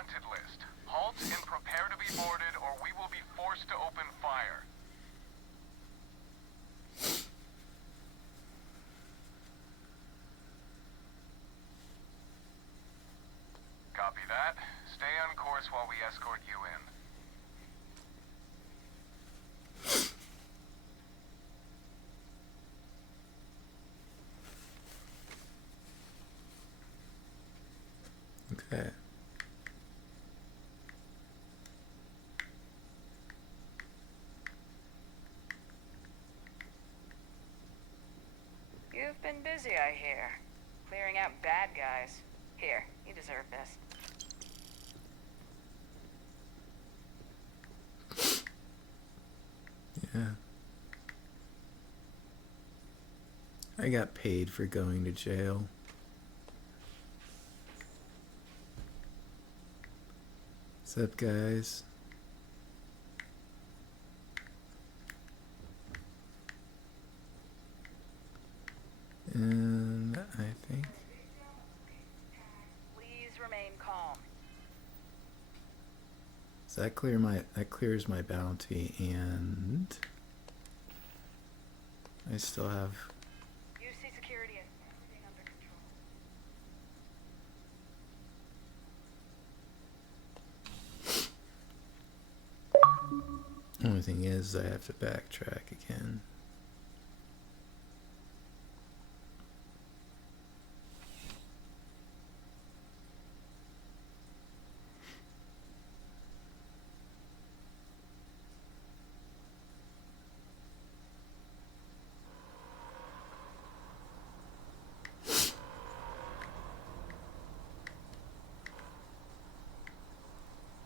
wanted list. Halt and prepare to be boarded, or we will be forced to open fire. Copy that. Stay on course while we escort you in. Okay. You've been busy, I hear. Clearing out bad guys. Here, you deserve this. Yeah. I got paid for going to jail. What's up, guys? And I think Please remain calm. does that clears my bounty, and I still have UC security and everything under control. only thing is I have to backtrack again.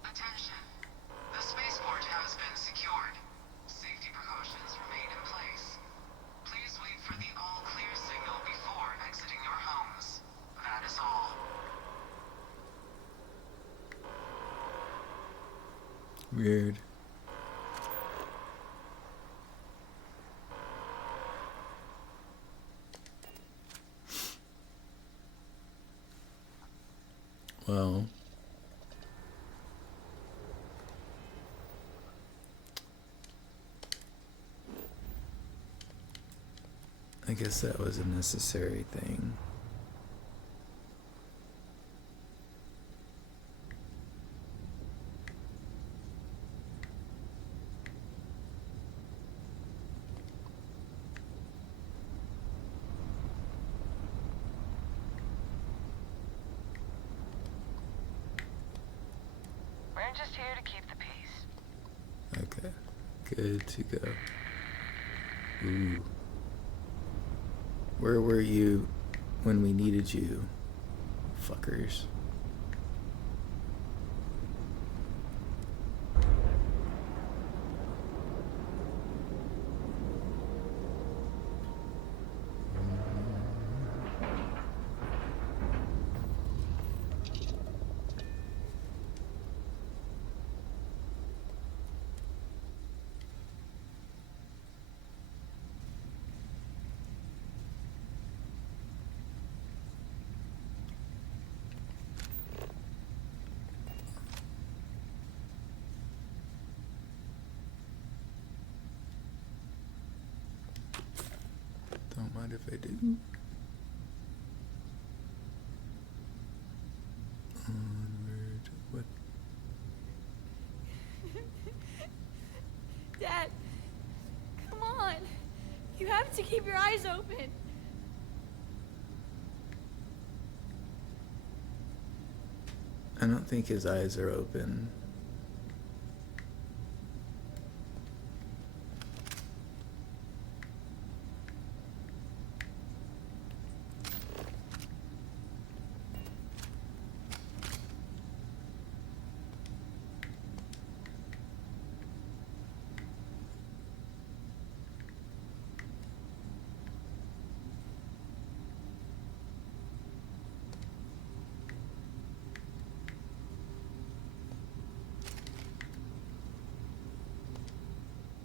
Attention. The spaceport has been secured. Safety precautions remain in place. Please wait for the all-clear signal before exiting your homes. That is all. Weird. Well, I guess that was a necessary thing. We're just here to keep the peace. Okay, good to go. Ooh. Where were you when we needed you, fuckers? Don't mind if I do. Onward. What? Dad, come on. You have to keep your eyes open. I don't think his eyes are open.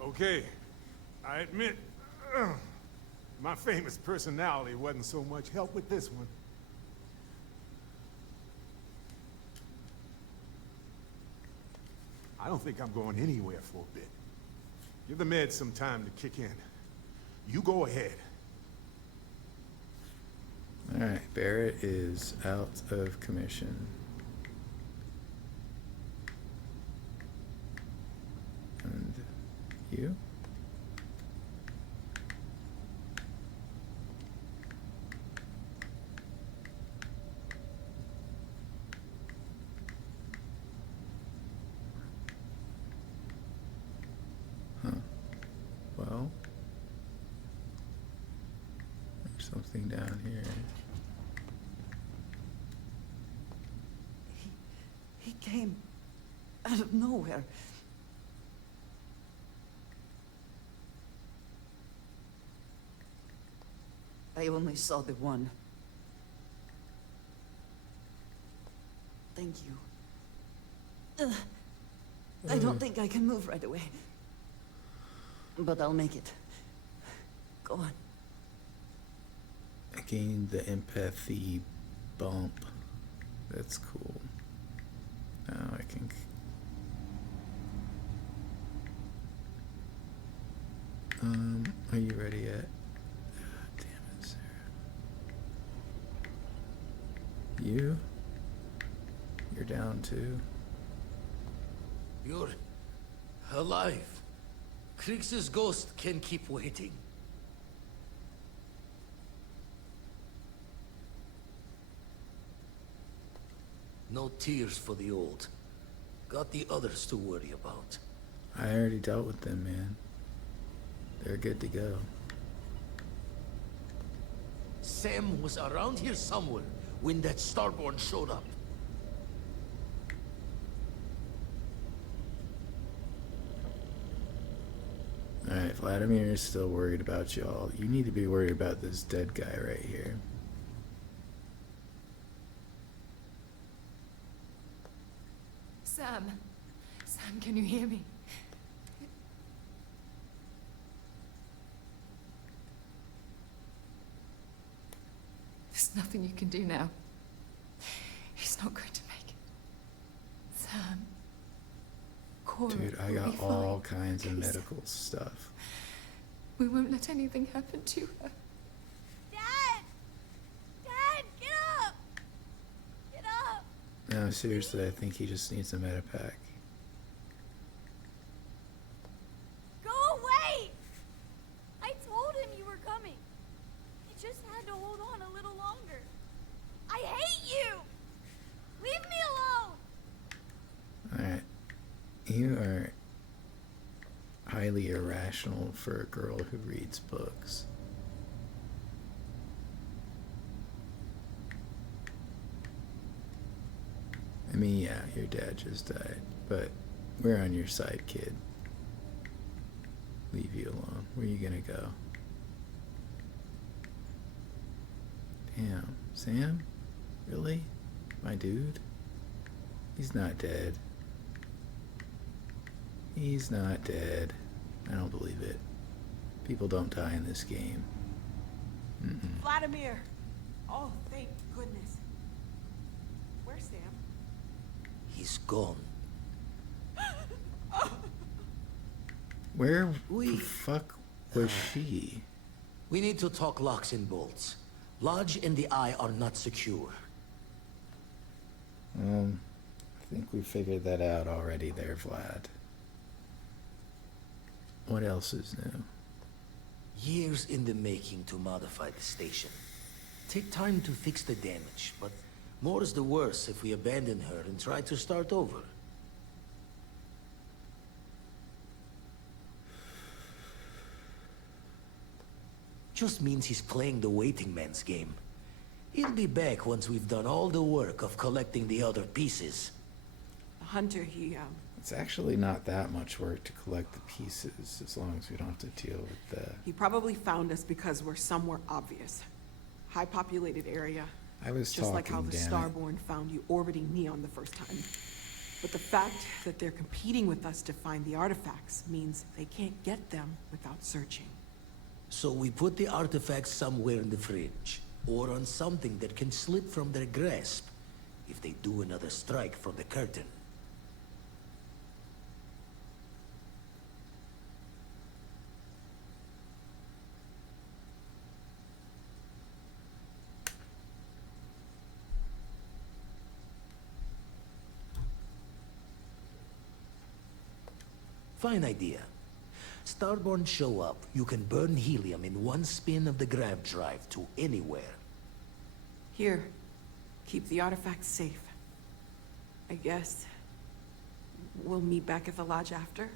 Okay, I admit, my famous personality wasn't so much help with this one. don't think I'm going anywhere for a bit. Give the meds some time to kick in. You go ahead. Alright, Barrett is out of commission. And you? Huh. Well, there's something down here. He came out of nowhere. I only saw the one. Thank you. I don't think I can move right away. But I'll make it. Go on. I gained the empathy bump. That's cool. Now I can... are you ready yet? Damn it, Sarah. You're down too? You're alive. Kriegs's ghost can keep waiting. No tears for the old. Got the others to worry about. I already dealt with them, man. They're good to go. Sam was around here somewhere when that Starborn showed up. Alright, Vladimir is still worried about y'all. You need to be worried about this dead guy right here. Sam. Sam, can you hear me? There's nothing you can do now. He's not going to make it. Sam. Cora Dude, I will got be all fine. kinds of Please. medical stuff. We won't let anything happen to her. Dad! Dad, get up! Get up! No, seriously, I think he just needs a medipack. Go away! I told him you were coming. He just had to hold on a little longer. I hate you! Leave me alone! Alright. You are highly irrational for a girl who reads books. I mean, yeah, your dad just died, but we're on your side, kid. Leave you alone. Where you gonna go? Damn, Sam? Really? My dude? He's not dead. He's not dead. I don't believe it. People don't die in this game. Mm-mm. Vladimir! Oh, thank goodness. Where's Sam? He's gone. Where the fuck was she? We need to talk locks and bolts. Lodge and the Eye are not secure. I think we figured that out already there, Vlad. What else is new? Years in the making to modify the station. Take time to fix the damage, but more is the worse if we abandon her and try to start over. Just means he's playing the waiting man's game. He'll be back once we've done all the work of collecting the other pieces. Hunter, It's actually not that much work to collect the pieces, as long as we don't have to deal with the... he probably found us because we're somewhere obvious. High populated area. I was Just like how talking, the damn it. Starborn found you orbiting Neon the first time. But the fact that they're competing with us to find the artifacts means they can't get them without searching. So we put the artifacts somewhere in the fridge, or on something that can slip from their grasp if they do another strike from the curtain. Fine idea. Starborn show up, you can burn helium in one spin of the grav drive to anywhere. Here, keep the artifacts safe. I guess we'll meet back at the lodge after.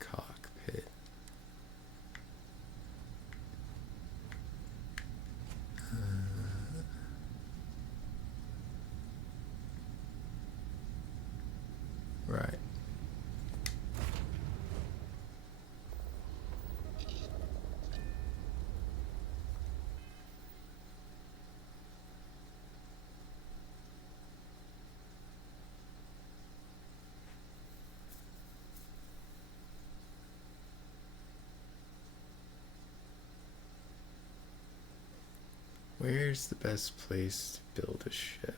Cockpit. Right. Where's the best place to build a ship?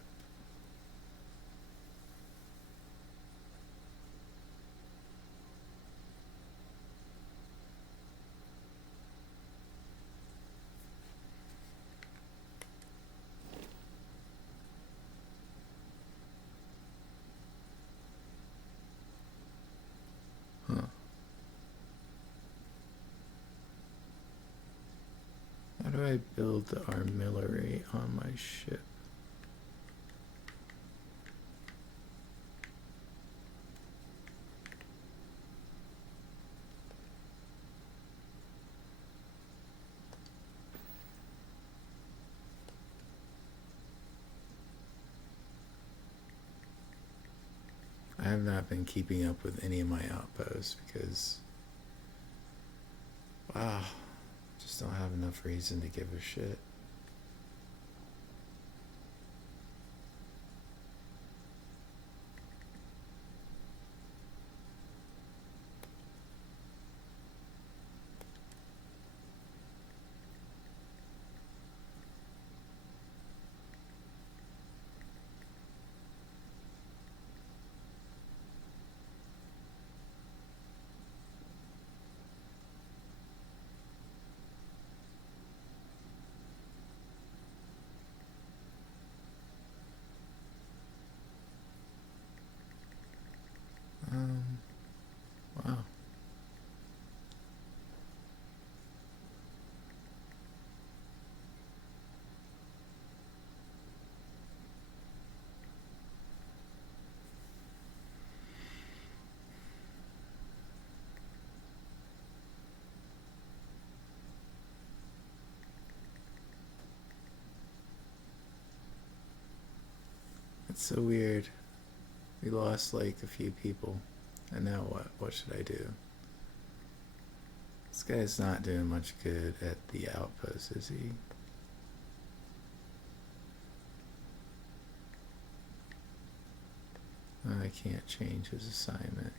Huh. How do I build the artillery on my ship? I have not been keeping up with any of my outposts because, wow, just don't have enough reason to give a shit. Wow. It's so weird. We lost like a few people. And now what? What should I do? This guy's not doing much good at the outpost, is he? I can't change his assignment.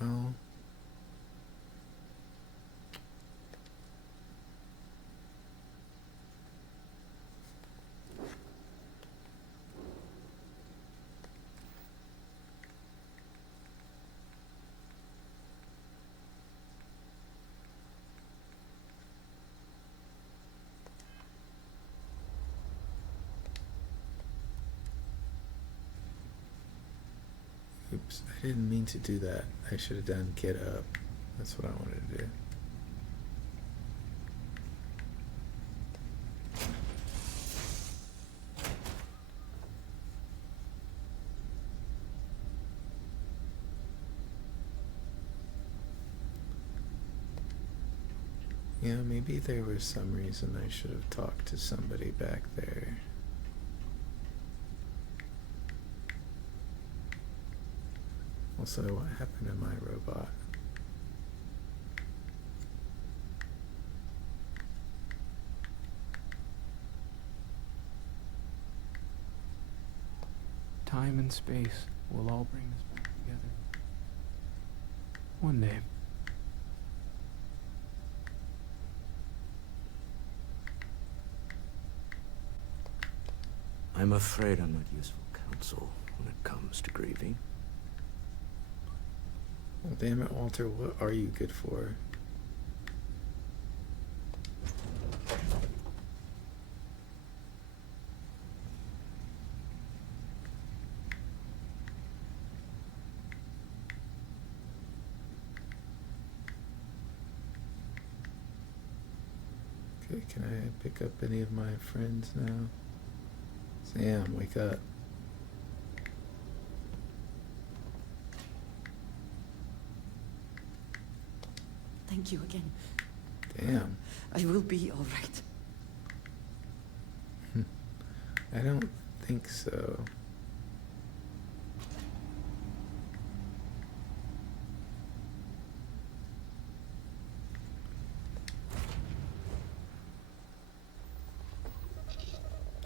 Well, oops, I didn't mean to do that. I should have done get up. That's what I wanted to do. Yeah, maybe there was some reason I should have talked to somebody back there. Also, what happened to my robot? Time and space will all bring us back together. One day. I'm afraid I'm not useful counsel when it comes to grieving. Well, damn it, Walter, what are you good for? Okay, can I pick up any of my friends now? Sam, wake up. Thank you again. Damn. I will be all right. I don't think so.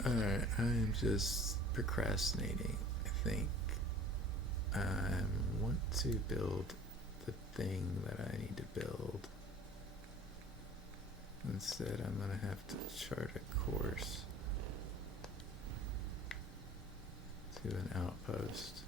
Alright, I'm just procrastinating, I think. I want to build the thing that I need to build. Instead, I'm gonna have to chart a course to an outpost.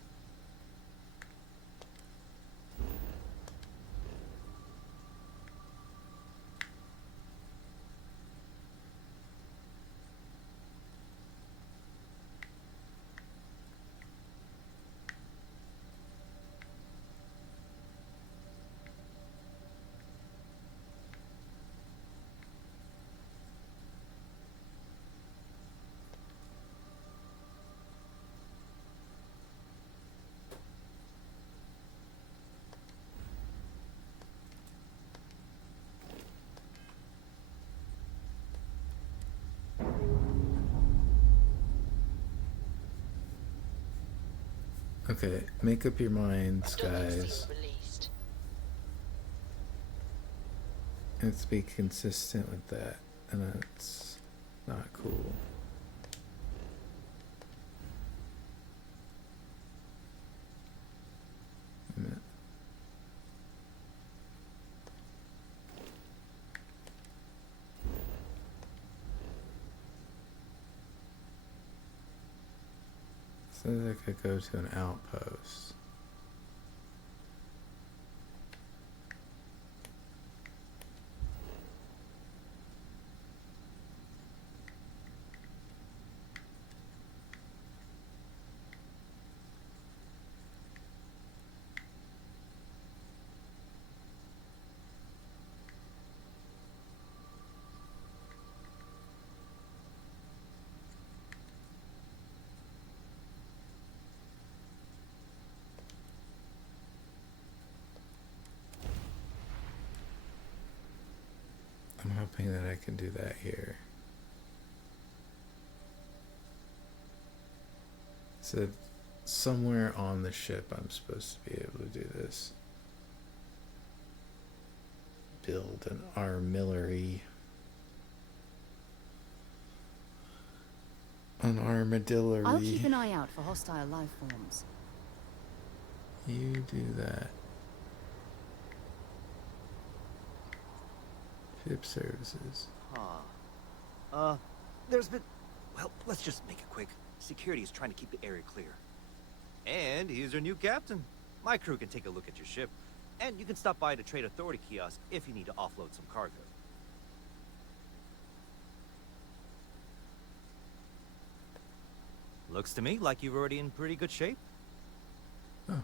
Okay, make up your minds, guys. Let's be consistent with that, and that's not cool. Wait a minute. So I could go to an outpost. I'm hoping that I can do that here. So somewhere on the ship I'm supposed to be able to do this. Build an armillary. An armadillary. I'll keep an eye out for hostile life forms. You do that. Ship services. There's been... Well, let's just make it quick. Security is trying to keep the area clear. And he's our new captain. My crew can take a look at your ship. And you can stop by the Trade Authority kiosk if you need to offload some cargo. Looks to me like you're already in pretty good shape. Oh.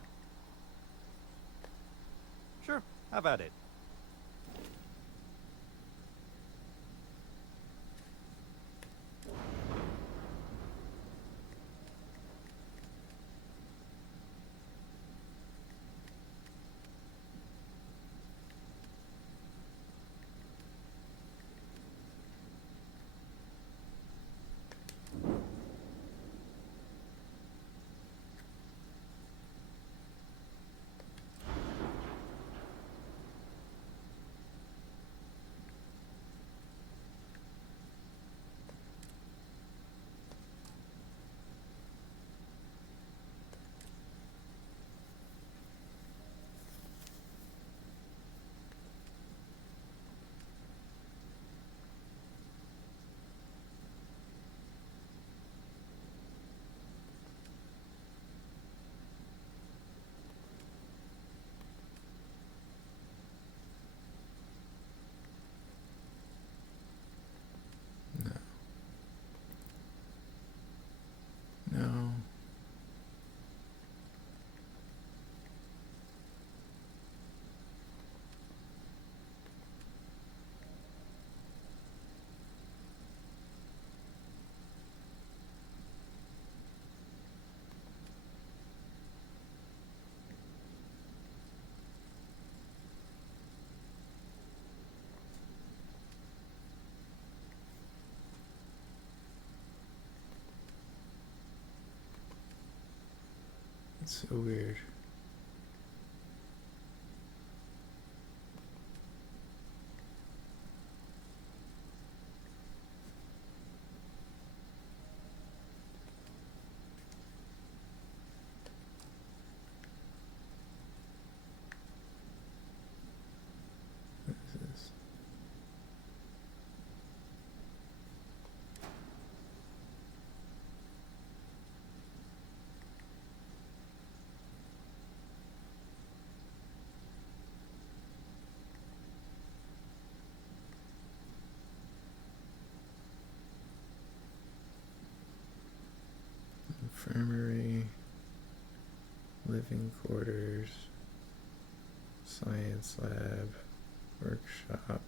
Sure, how about it? It's so weird. What is this? Infirmary, living quarters, science lab, workshop.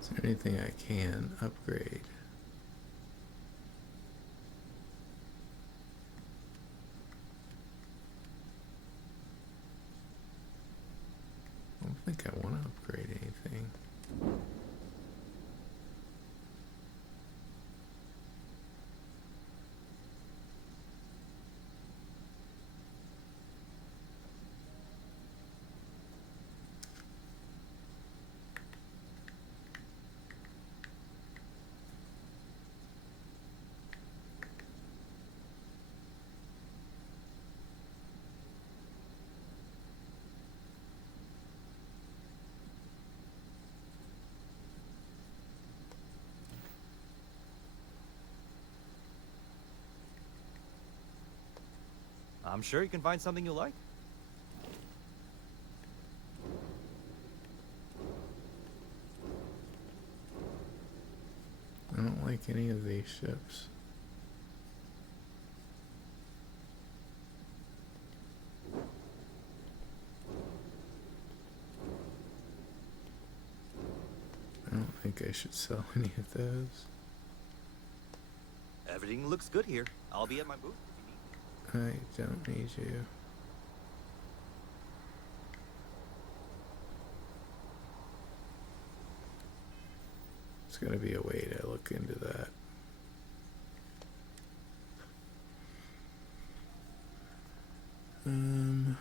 Is there anything I can upgrade? I don't think I want to upgrade anything. I'm sure you can find something you like. I don't like any of these ships. I don't think I should sell any of those. Everything looks good here. I'll be at my booth if you need me. I don't need you. There's gotta be a way to look into that. Man.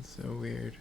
It's so weird.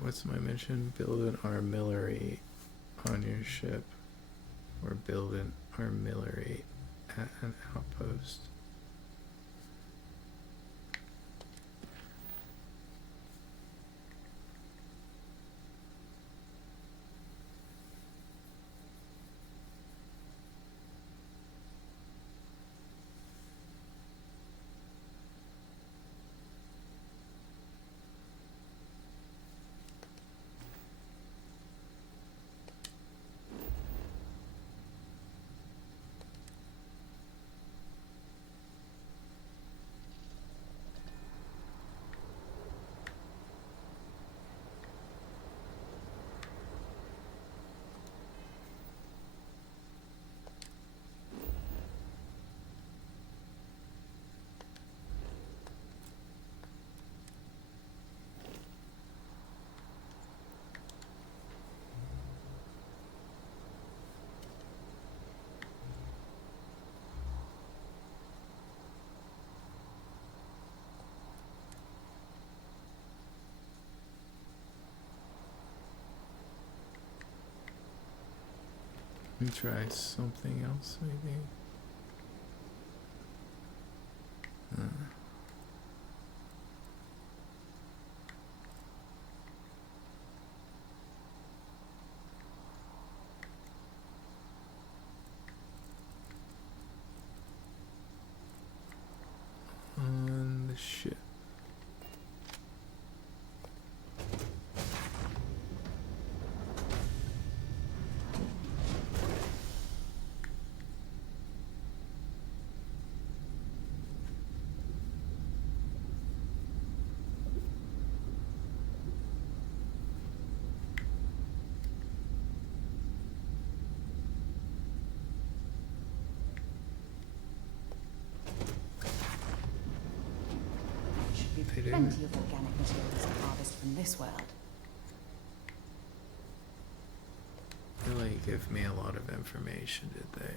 Alright, what's my mission? Build an artillery on your ship. Or build an artillery at an outpost. Let me try something else, maybe. On the ship. They didn't. Plenty of organic materials to harvest from this world. Really give me a lot of information, did they?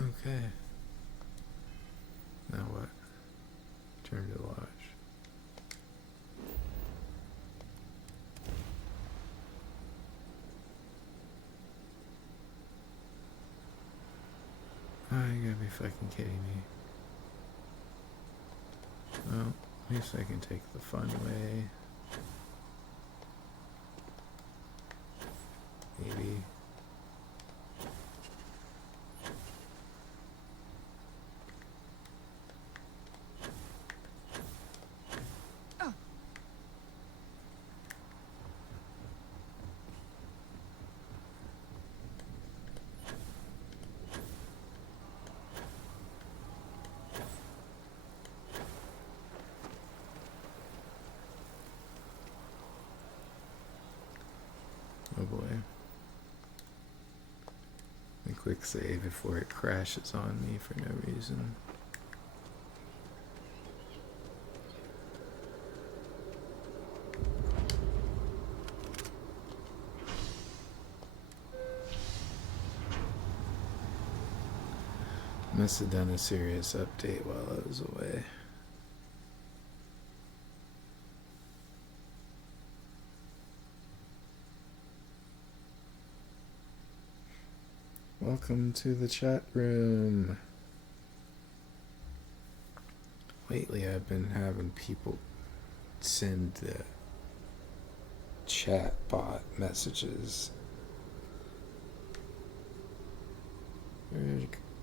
Okay. Now what? Turn to lodge. Oh, you gotta be fucking kidding me. Well, at least I can take the fun way. Maybe. Oh boy. A quick save before it crashes on me for no reason. Must have done a serious update while I was away. Welcome to the chat room. Lately, I've been having people send the chat bot messages.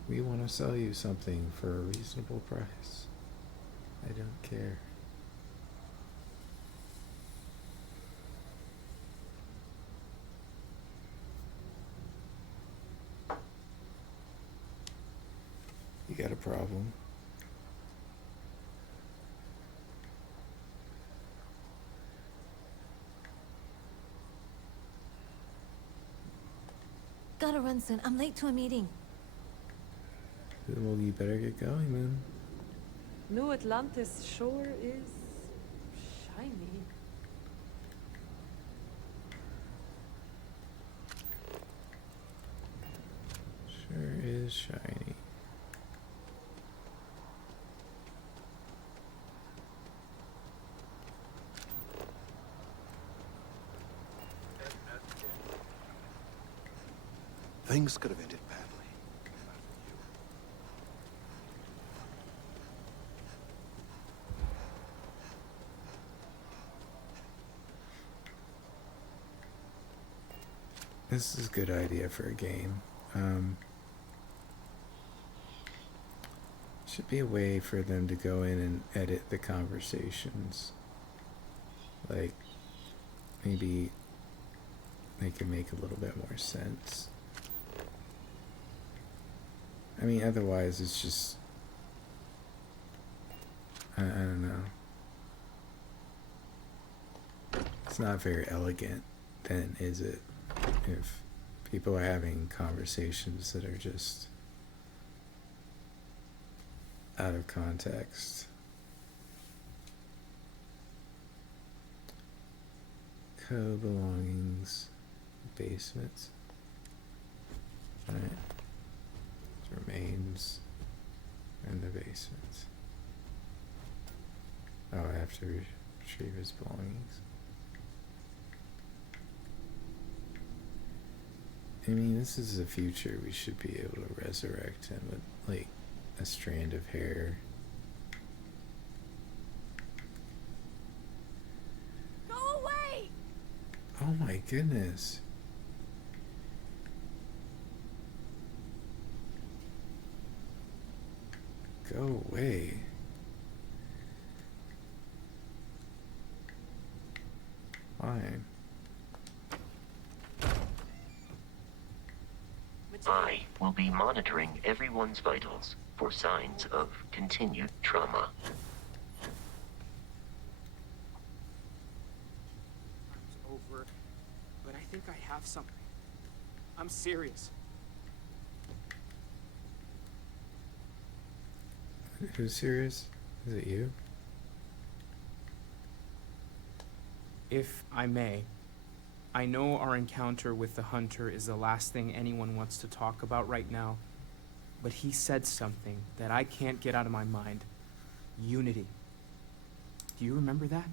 We want to sell you something for a reasonable price. I don't care. You got a problem? Gotta run soon. I'm late to a meeting. Well, you better get going then. New Atlantis sure is shiny. Sure is shiny. Things could have ended badly. This is a good idea for a game. Should be a way for them to go in and edit the conversations. Like, maybe they can make a little bit more sense. I mean, otherwise it's just, I don't know. It's not very elegant then, is it? If people are having conversations that are just out of context. Co-belongings, basements. Alright. Remains in the basement. Oh, I have to retrieve his belongings. I mean, this is the future. We should be able to resurrect him with, like, a strand of hair. Go away! Oh my goodness. Go away. Fine. I will be monitoring everyone's vitals for signs of continued trauma. It's over, but I think I have something. I'm serious. Who's serious? Is it you? If I may, I know our encounter with the Hunter is the last thing anyone wants to talk about right now, but he said something that I can't get out of my mind. Unity. Do you remember that?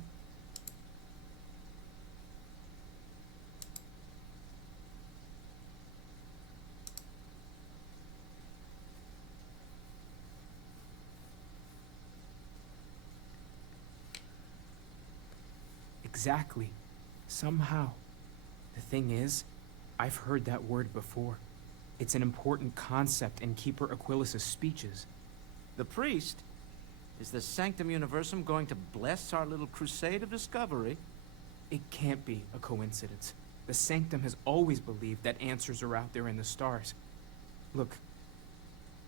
Exactly. Somehow. The thing is, I've heard that word before. It's an important concept in Keeper Aquilas's speeches. The priest? Is the Sanctum Universum going to bless our little crusade of discovery? It can't be a coincidence. The Sanctum has always believed that answers are out there in the stars. Look,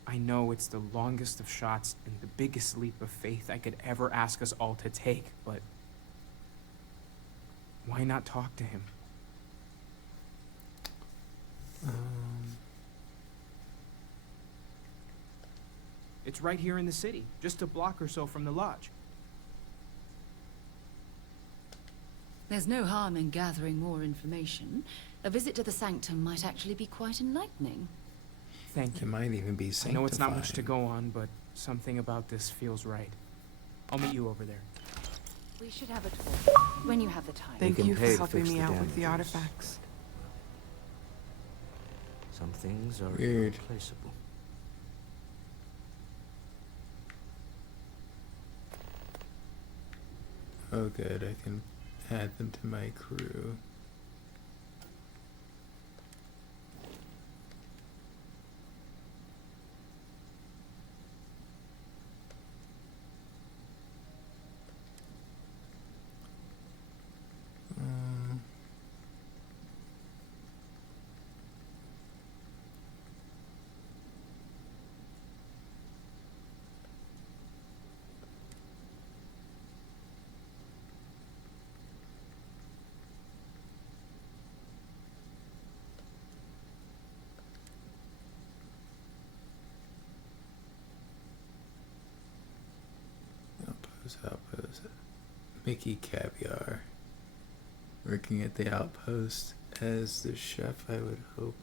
I know it's the longest of shots and the biggest leap of faith I could ever ask us all to take, but why not talk to him? It's right here in the city, just a block or so from the lodge. There's no harm in gathering more information. A visit to the Sanctum might actually be quite enlightening. Thank you. It might even be I know it's not much to sanctifying. go on, but something about this feels right. I'll meet you over there. We should have a talk when you have the time. Thank can you pay for to helping fix me the out with the damages. artifacts. Some things are Weird. irreplaceable. Oh good, I can add them to my crew. Outpost. Mickey Caviar. Working at the outpost as the chef, I would hope.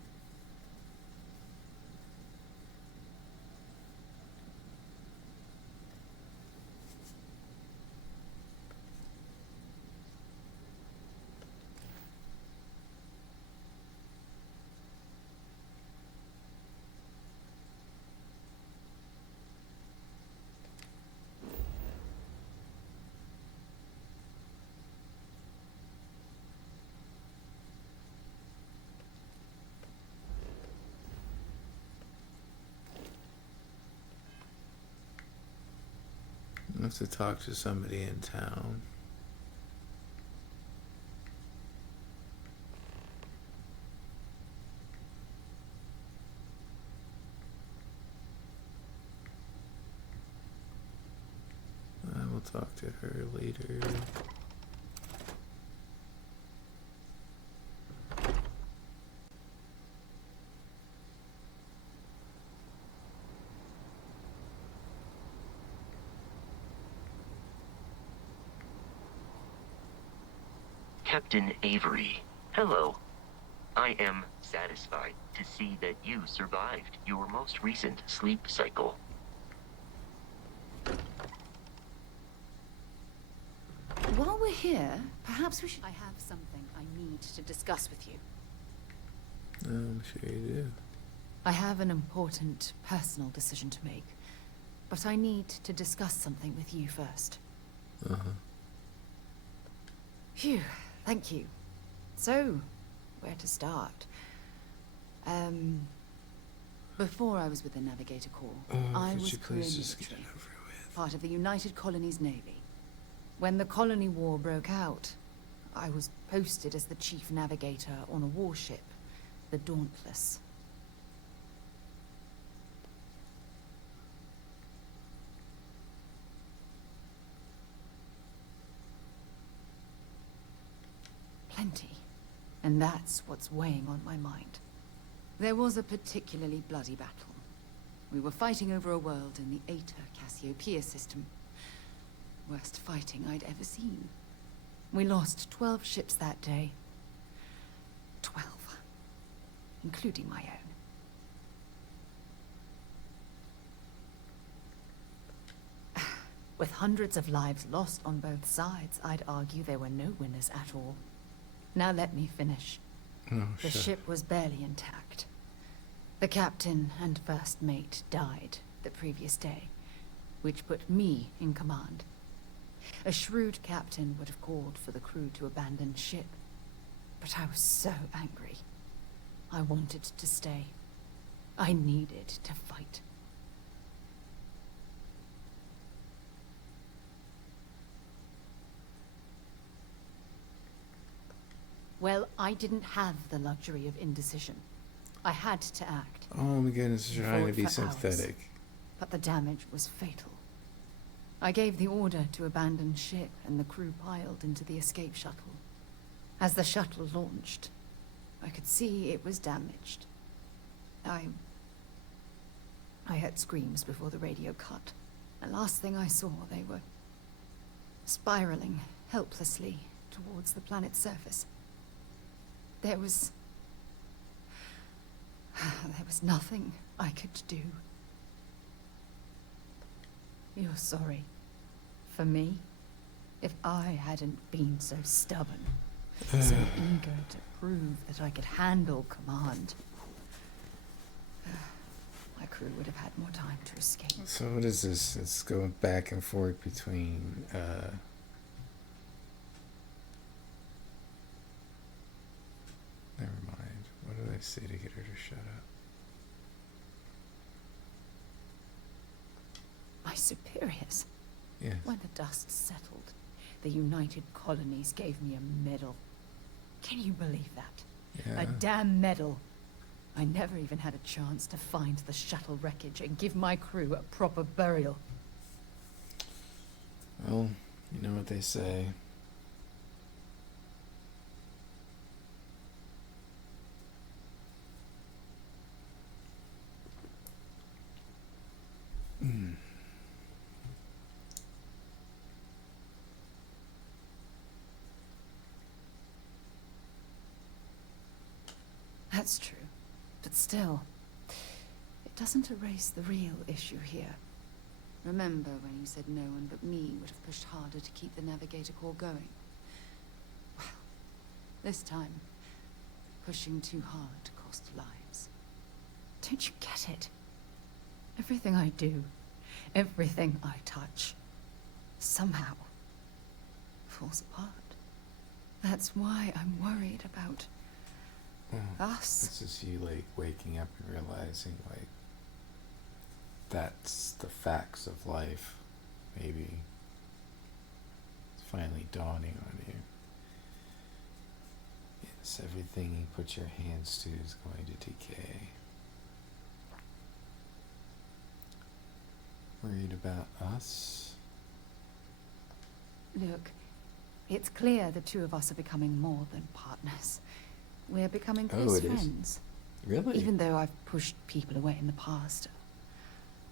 I have to talk to somebody in town. I will talk to her later. Captain Avery, hello. I am satisfied to see that you survived your most recent sleep cycle. While we're here, perhaps we should... I have something I need to discuss with you. I'm sure you do. I have an important personal decision to make, but I need to discuss something with you first. Uh-huh. Phew, thank you. So, where to start? Before I was with the Navigator Corps, I was career-military, part of the United Colonies Navy. When the Colony War broke out, I was posted as the chief navigator on a warship, the Dauntless. Plenty. And that's what's weighing on my mind. There was a particularly bloody battle. We were fighting over a world in the Eta Cassiopeia system. Worst fighting I'd ever seen. We lost 12 ships that day. 12. Including my own. With hundreds of lives lost on both sides, I'd argue there were no winners at all. Now let me finish. The ship was barely intact. The captain and first mate died the previous day, which put me in command. A shrewd captain would have called for the crew to abandon ship, but I was so angry. I wanted to stay. I needed to fight. Well, I didn't have the luxury of indecision. I had to act. Oh my goodness, trying to be sympathetic. But the damage was fatal. I gave the order to abandon ship and the crew piled into the escape shuttle. As the shuttle launched, I could see it was damaged. I heard screams before the radio cut. The last thing I saw, they were spiraling helplessly towards the planet's surface. There was nothing I could do. You're sorry. For me, if I hadn't been so stubborn, so eager to prove that I could handle command, crew would have had more time to escape. So what is this? It's going back and forth between never mind. What did I say to get her to shut up? My superiors. Yes. When the dust settled, the United Colonies gave me a medal. Can you believe that? Yeah. A damn medal. I never even had a chance to find the shuttle wreckage and give my crew a proper burial. Well, you know what they say. That's true. But still, it doesn't erase the real issue here. Remember when you said no one but me would have pushed harder to keep the Navigator Corps going? Well, this time, pushing too hard cost lives. Don't you get it? Everything I do, everything I touch, somehow falls apart. That's why I'm worried about us. This is you like waking up and realizing like that's the facts of life. Maybe it's finally dawning on you. Yes, everything you put your hands to is going to decay. Worried about us? Look, it's clear the two of us are becoming more than partners. We're becoming close friends. Really? Even though I've pushed people away in the past,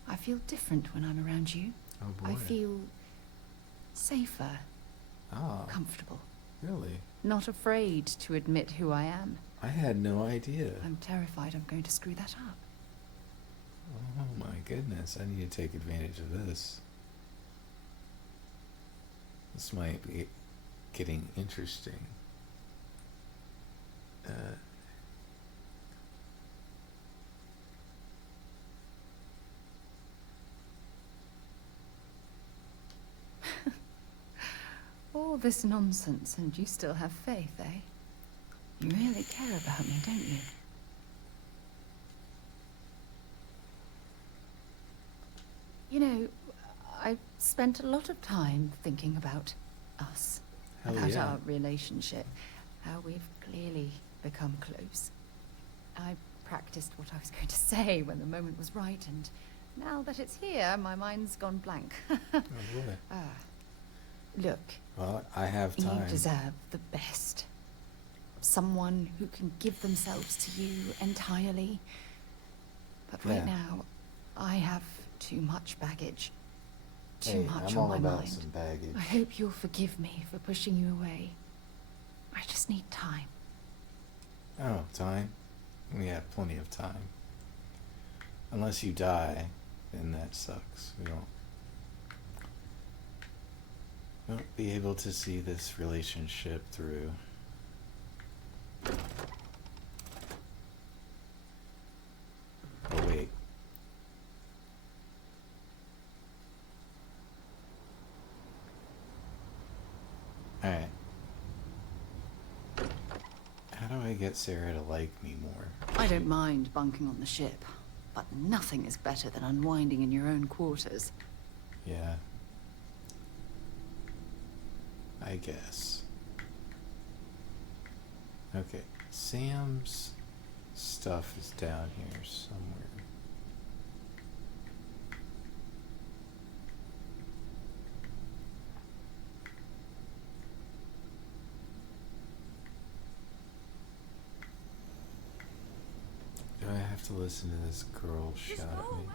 I feel different when I'm around you. Oh boy. I feel safer, comfortable. Really? Not afraid to admit who I am. I had no idea. I'm terrified I'm going to screw that up. Oh my goodness, I need to take advantage of this. This might be getting interesting. All this nonsense and you still have faith, eh? You really care about me, don't you? You know, I've spent a lot of time thinking about us. Hell about yeah. our relationship. How we've clearly become close. I practiced what I was going to say when the moment was right, and now that it's here, my mind's gone blank. Oh boy. Look. Well, I have time. You deserve the best. Someone who can give themselves to you entirely. But right now, I have too much baggage. Too much I'm on all my about mind. some baggage. I hope you'll forgive me for pushing you away. I just need time. Oh, time? We have plenty of time. Unless you die, then that sucks. We won't be able to see this relationship through. Oh, wait. Alright. How do I get Sarah to like me more? I don't mind bunking on the ship, but nothing is better than unwinding in your own quarters. Yeah. I guess. Okay, Sam's stuff is down here somewhere. Do I have to listen to this girl shout at me?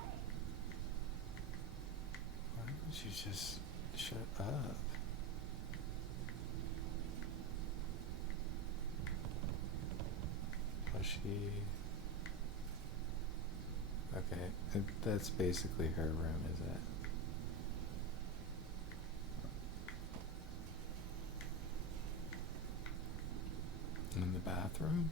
Why don't you just shut up? She... Okay, that's basically her room, is it? In the bathroom?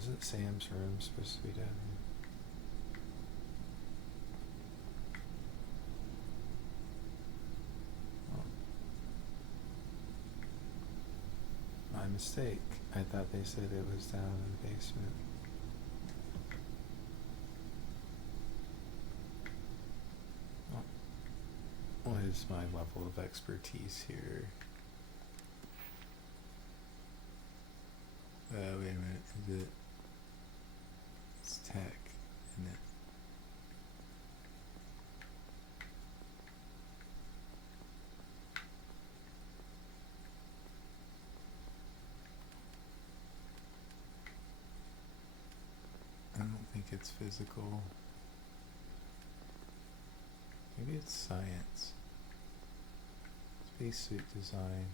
Isn't Sam's room supposed to be down here? My mistake. I thought they said it was down in the basement. What is my level of expertise here? Wait a minute. Is it? It's tech, isn't it? I don't think it's physical. Maybe it's science. Spacesuit design.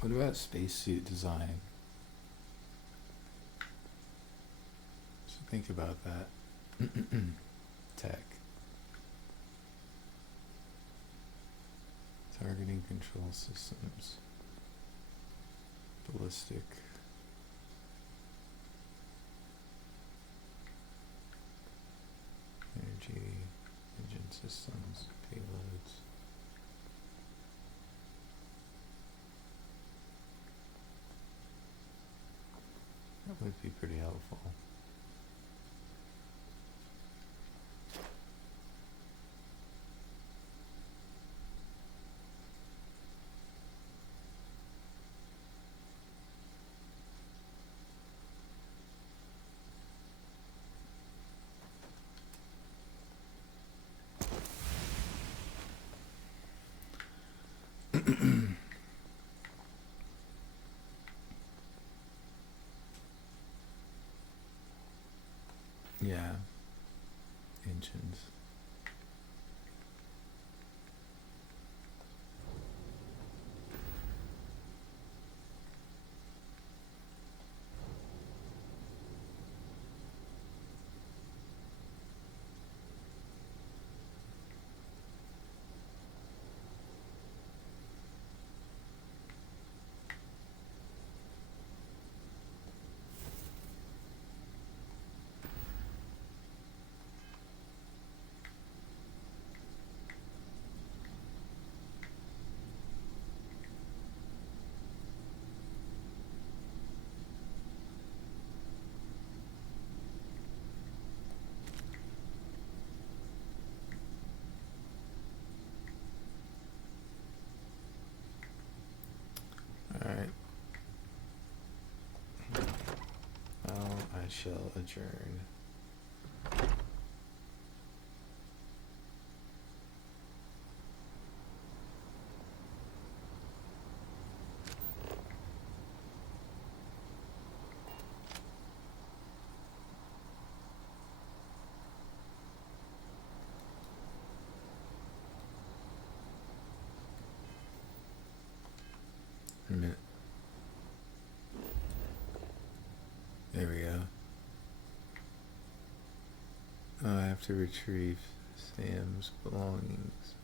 What about spacesuit design? So think about that. Tech. Targeting control systems. Ballistic. Energy. Engine systems. Payloads. That would be pretty helpful. Yeah. Engines. Alright. Well, I shall adjourn. A minute. There we go. Oh, I have to retrieve Sam's belongings.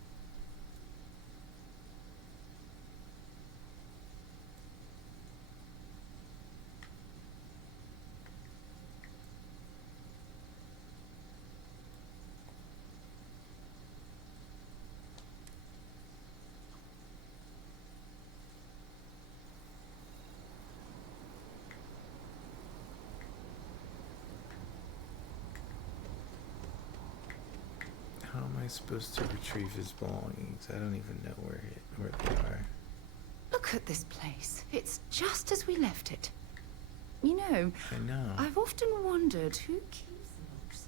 How am I supposed to retrieve his belongings? I don't even know where they are. Look at this place. It's just as we left it. You know, I know. I've often wondered who keeps the locks.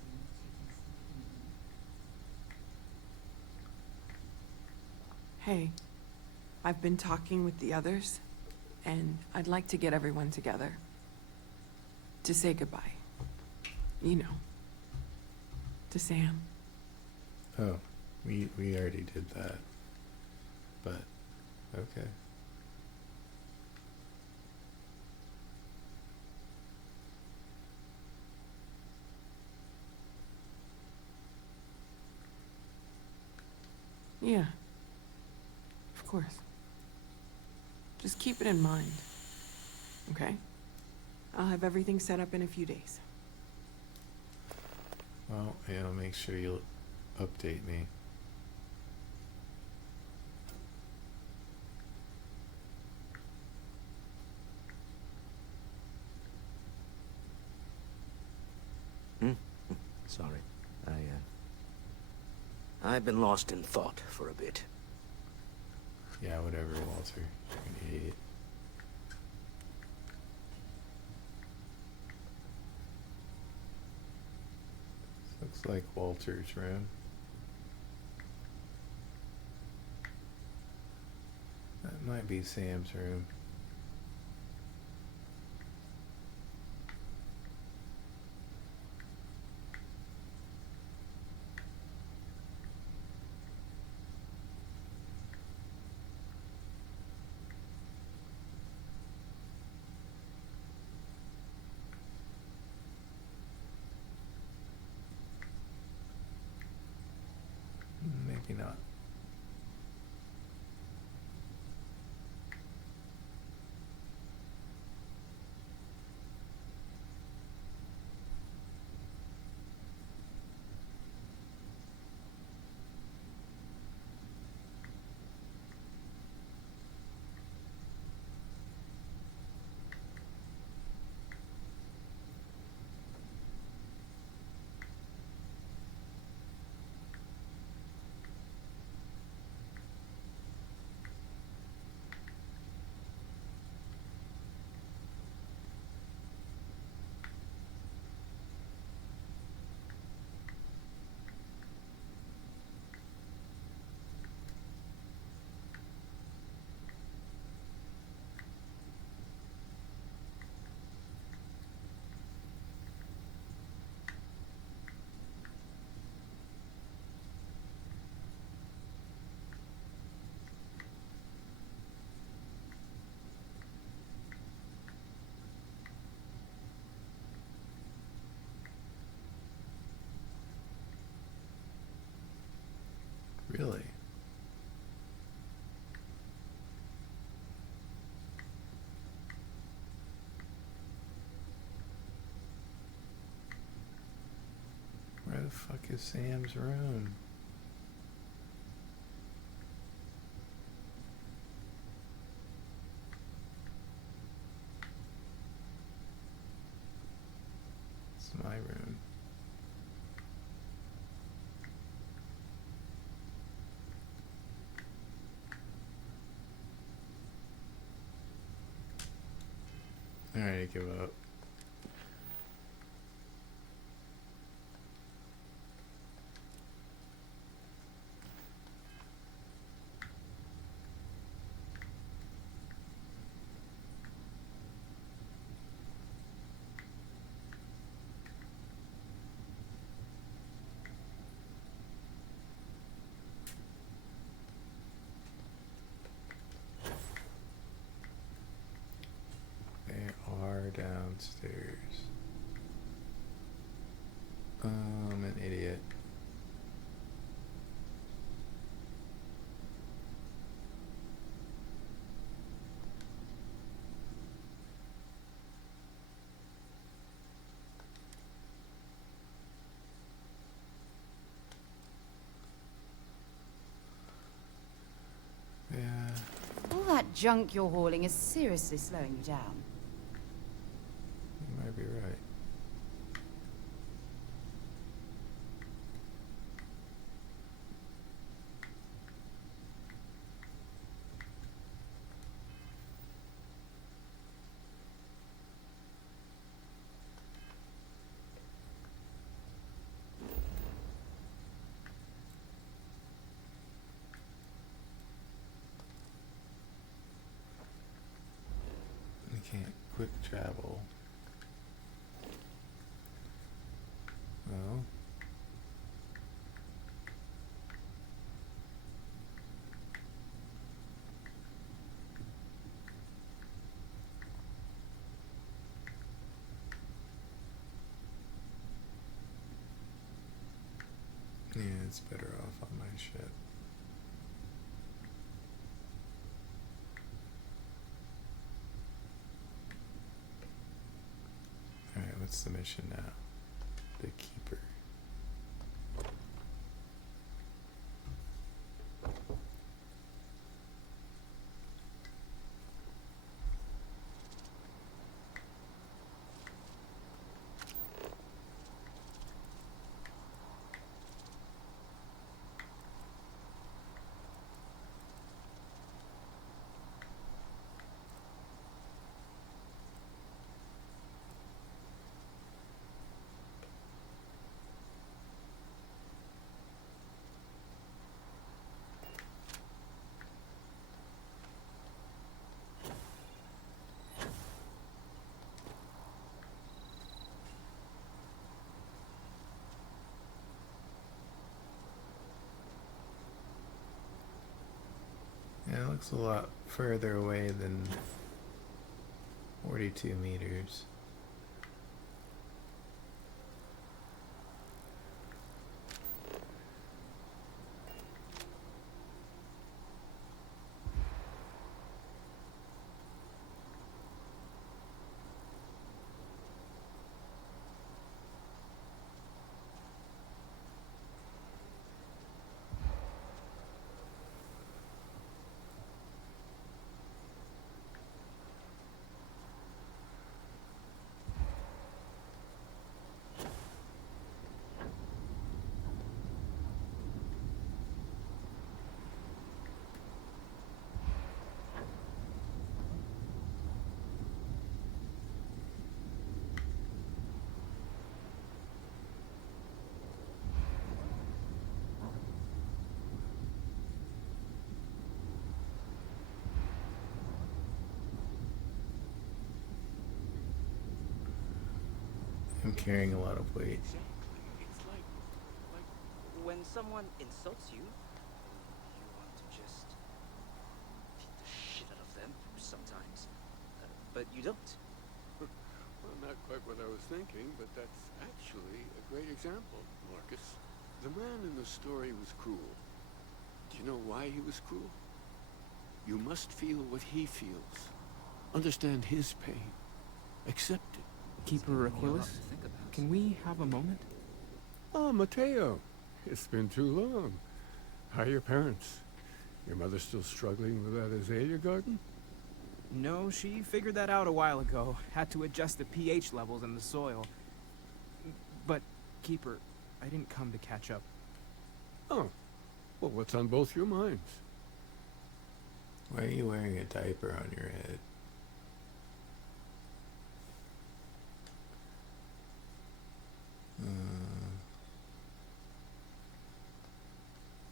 Hey, I've been talking with the others, and I'd like to get everyone together. To say goodbye. You know. To Sam. Oh, we already did that. But, okay. Yeah. Of course. Just keep it in mind. Okay? I'll have everything set up in a few days. Well, yeah, make sure you'll update me. Sorry. I've been lost in thought for a bit. Yeah, whatever, Walter. You're an idiot. Looks like Walter's room. That might be Sam's room. Maybe not. Really? Where the fuck is Sam's room? It's my room. Alright, I give up. They are downstairs. I'm an idiot. Yeah. All that junk you're hauling is seriously slowing you down. You might be right. You can't quick travel. Well. Yeah, it's better off on my ship. What's the mission now? The Keeper. Yeah, it looks a lot further away than 42 meters. I'm carrying a lot of weight. It's like when someone insults you, you want to just beat the shit out of them sometimes, but you don't. Well, not quite what I was thinking, but that's actually a great example, Marcus. The man in the story was cruel. Do you know why he was cruel? You must feel what he feels. Understand his pain. Accept it. Keeper Aquilus, can we have a moment? Oh, Mateo. It's been too long. How are your parents? Your mother still struggling with that azalea garden? No, she figured that out a while ago. Had to adjust the pH levels in the soil. But, Keeper, I didn't come to catch up. Oh. Well, what's on both your minds? Why are you wearing a diaper on your head?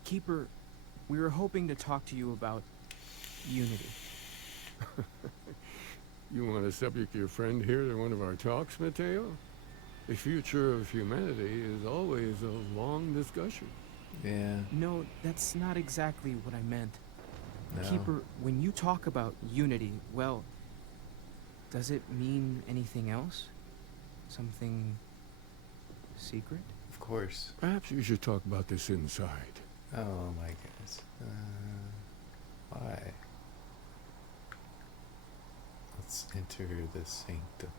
Keeper, we were hoping to talk to you about unity. You want to subject your friend here to one of our talks, Mateo? The future of humanity is always a long discussion. Yeah. No, that's not exactly what I meant. No. Keeper, when you talk about unity, well, does it mean anything else? Something secret? Of course. Perhaps we should talk about this inside. Oh my goodness. Why? Let's enter the sanctum.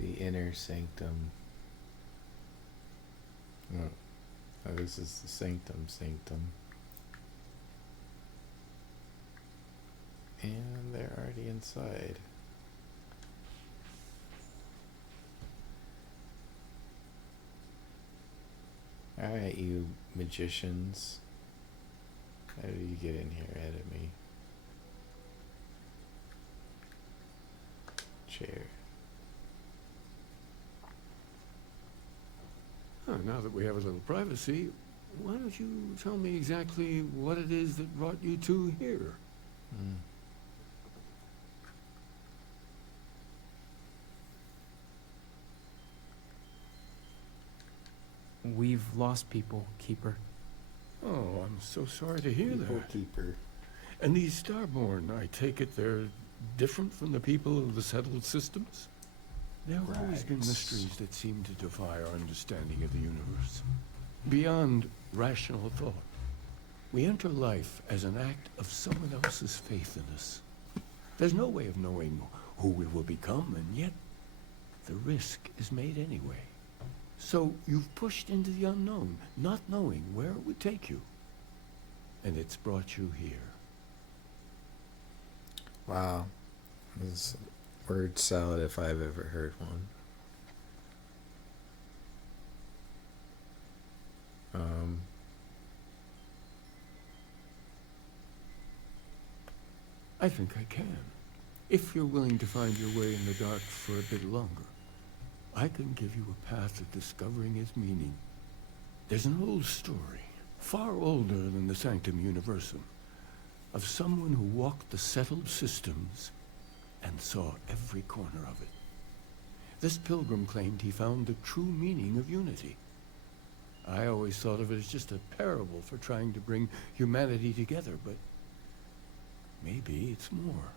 The inner sanctum. Oh, this is the sanctum. And they're already inside. Alright, you magicians. How do you get in here ahead of me? Chair. Oh, now that we have a little privacy, why don't you tell me exactly what it is that brought you two here? We've lost people, Keeper. Oh, I'm so sorry to hear People that. Keeper. And these Starborn, I take it they're different from the people of the settled systems? There have always been mysteries that seem to defy our understanding of the universe, beyond rational thought. We enter life as an act of someone else's faith in us. There's no way of knowing who we will become, and yet the risk is made anyway. So you've pushed into the unknown, not knowing where it would take you. And it's brought you here. Wow. This is word salad if I've ever heard one. I think I can. If you're willing to find your way in the dark for a bit longer, I can give you a path of discovering its meaning. There's an old story, far older than the Sanctum Universum, of someone who walked the settled systems and saw every corner of it. This pilgrim claimed he found the true meaning of unity. I always thought of it as just a parable for trying to bring humanity together, but maybe it's more.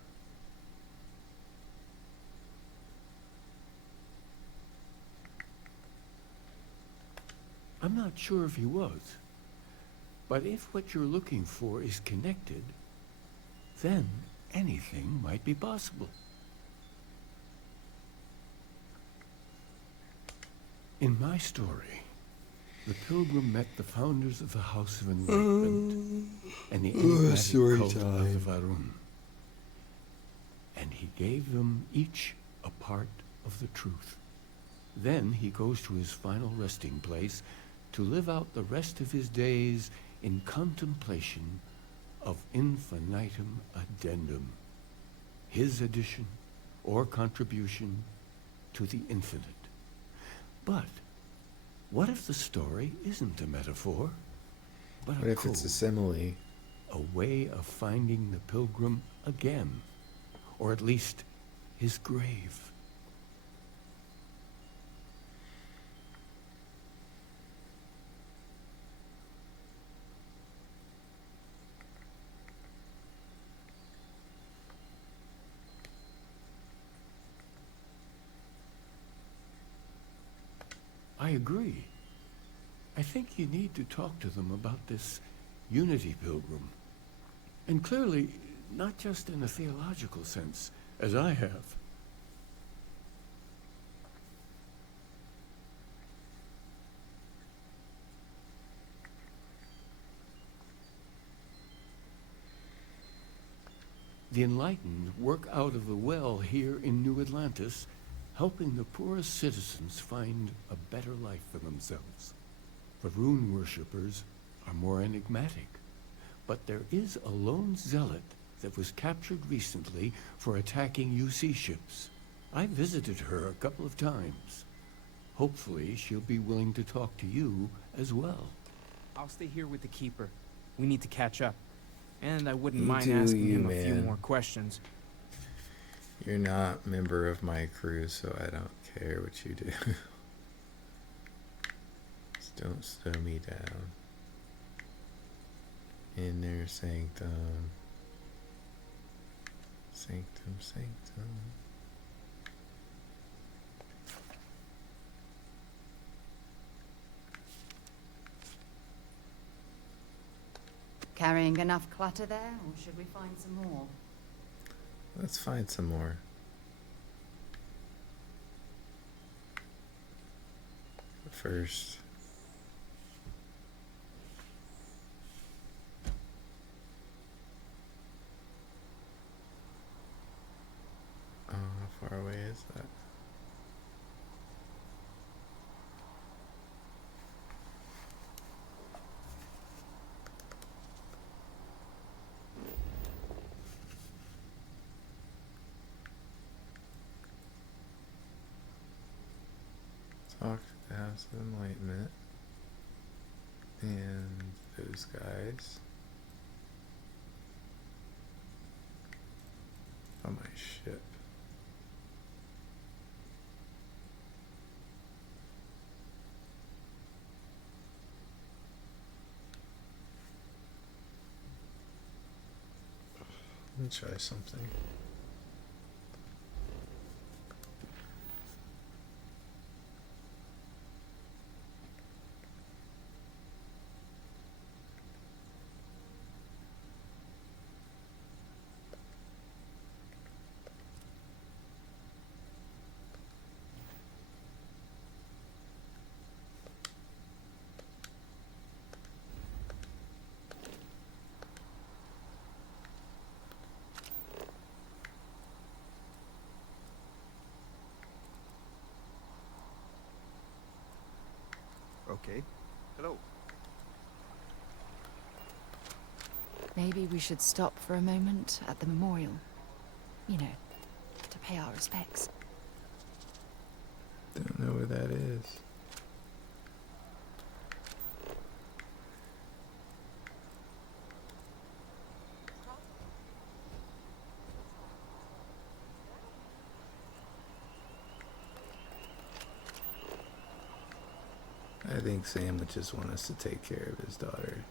I'm not sure if he was, but if what you're looking for is connected, then anything might be possible. In my story, the pilgrim met the founders of the House of Enlightenment and the enigmatic cult of the Varun. And he gave them each a part of the truth. Then he goes to his final resting place to live out the rest of his days in contemplation of infinitum addendum, his addition or contribution to the infinite. But what if the story isn't a metaphor, but What a if it's a code, simile? a way of finding the pilgrim again, or at least his grave? I agree. I think you need to talk to them about this unity pilgrim. And clearly, not just in a theological sense, as I have. The enlightened work out of the well here in New Atlantis, helping the poorest citizens find a better life for themselves. The rune worshippers are more enigmatic, but there is a lone zealot that was captured recently for attacking UC ships. I visited her a couple of times. Hopefully she'll be willing to talk to you as well. I'll stay here with the Keeper. We need to catch up. And I wouldn't You mind do asking you, him a few man. more questions. You're not a member of my crew, so I don't care what you do. Just don't slow me down. Inner sanctum. Sanctum, sanctum. Carrying enough clutter there, or should we find some more? Let's find some more. But first, how far away is that? Talk to the House of Enlightenment and those guys on my ship. Let me try something. Okay. Hello. Maybe we should stop for a moment at the memorial. You know, to pay our respects. Don't know where that is. I think Sam would just want us to take care of his daughter.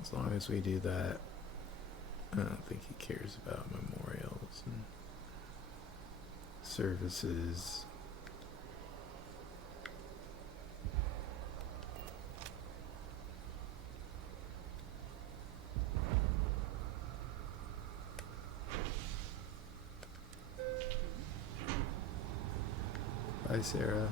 As long as we do that, I don't think he cares about memorials and services. Bye, Sarah.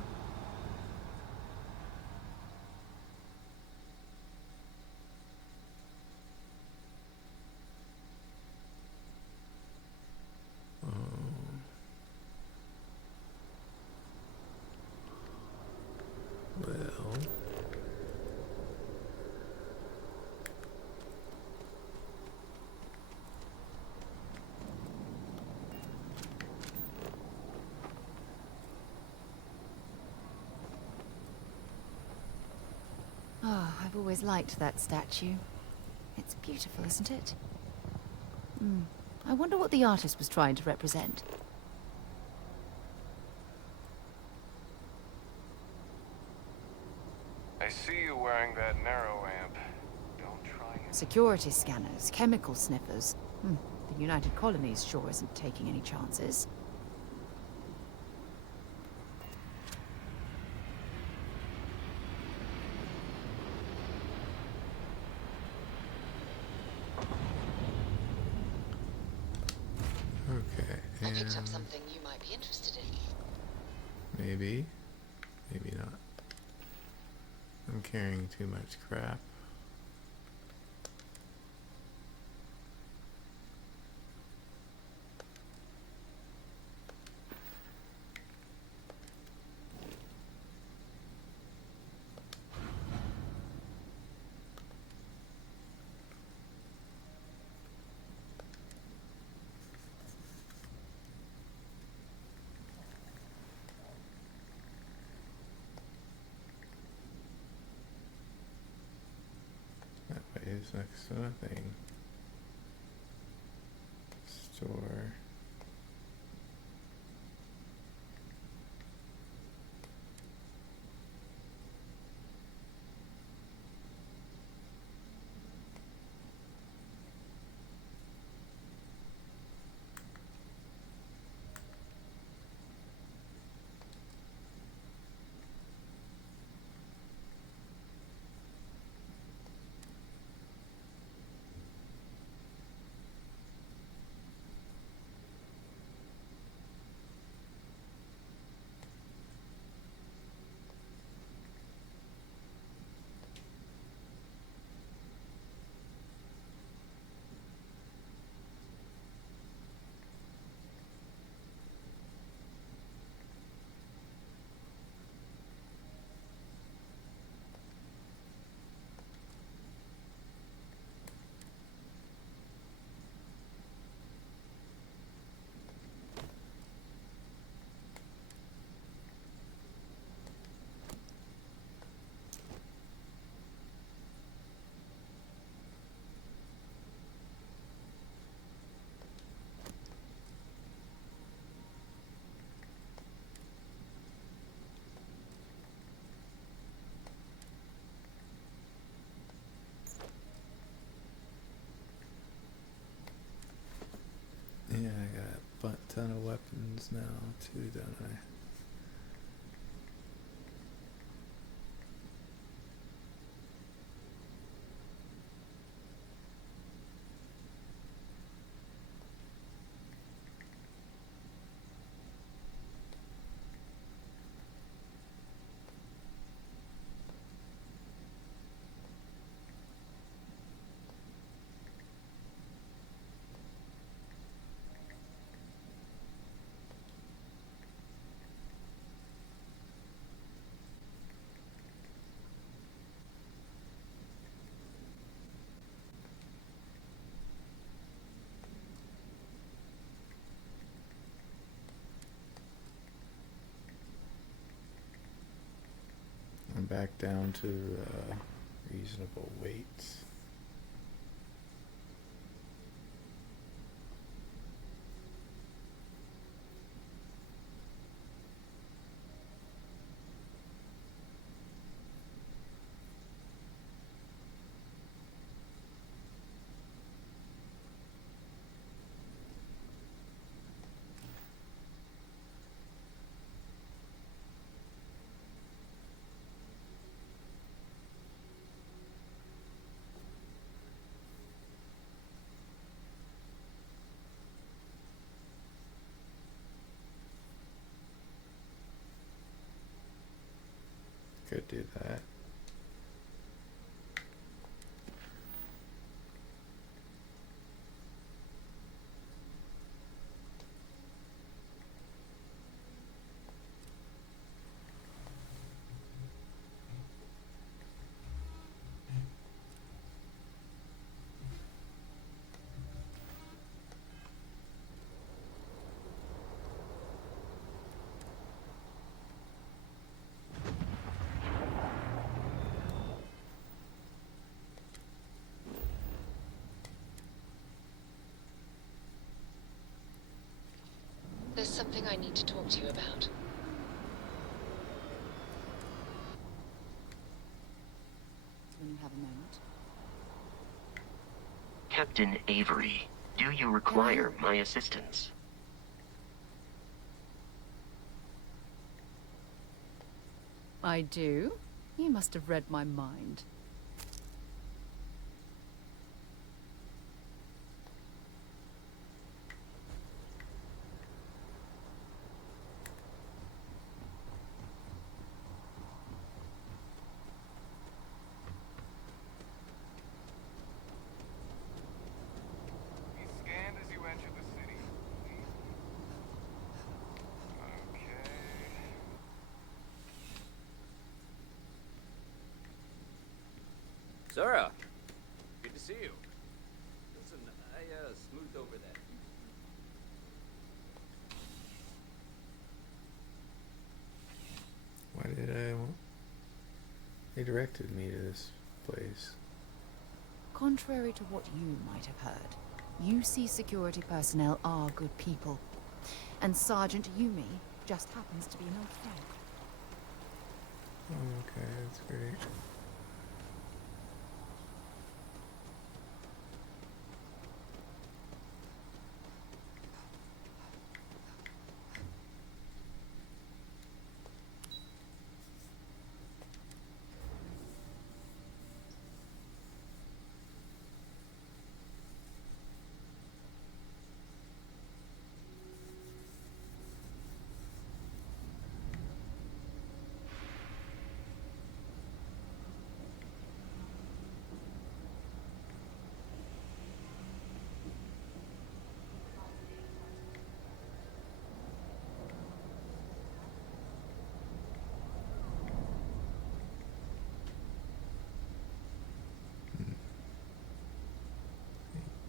Well, Oh, I've always liked that statue. It's beautiful, isn't it? I wonder what the artist was trying to represent. I see you wearing that narrow amp. Don't try it. Security scanners, chemical sniffers. The United Colonies sure isn't taking any chances. okay. I picked up And something you might be interested in. maybe, maybe not. I'm carrying too much crap. That way is next to nothing. Store. Yeah, I got a butt ton of weapons now too, don't I? back down to reasonable weight. Could do that. There's something I need to talk to you about. When you have a moment. Captain Avery, do you require my assistance? I do. You must have read my mind. Be scanned as you enter the city. Okay. Zora, good to see you. Listen, I smoothed over that. Why did I want? They directed me to this place. Contrary to what you might have heard, UC security personnel are good people. And Sergeant Yumi just happens to be an old friend. Okay, that's great.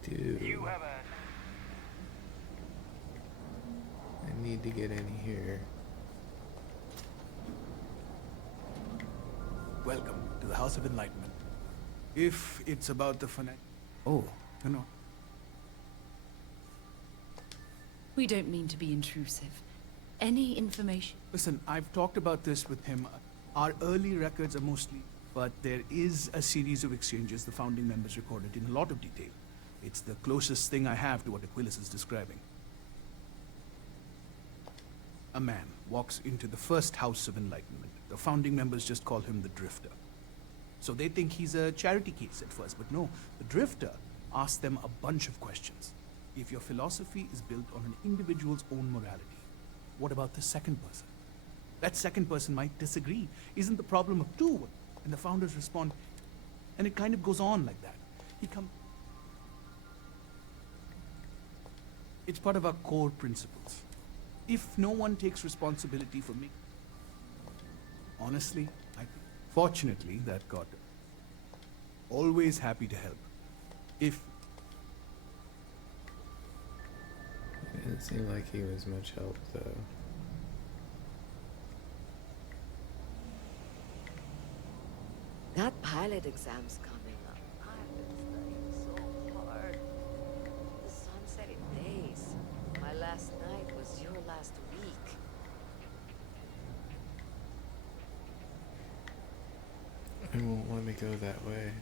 Do You have a... I need to get in here. Welcome to the House of Enlightenment. If it's about the Oh, no. We don't mean to be intrusive. Any information? Listen, I've talked about this with him. Our early records are mostly, but there is a series of exchanges the founding members recorded in a lot of detail. It's the closest thing I have to what Aquilas is describing. A man walks into the first House of Enlightenment. The founding members just call him the Drifter. So they think he's a charity case at first, but no, the Drifter asks them a bunch of questions. If your philosophy is built on an individual's own morality, what about the second person? That second person might disagree. Isn't the problem of two? And the founders respond, and it kind of goes on like that. It's part of our core principles. If no one takes responsibility for me, honestly, fortunately, that got always happy to help. If It didn't seem like he was much help, though. Med exam's coming up. I've been studying so hard. The sun set in days. My last night was your last week. It won't let me go that way.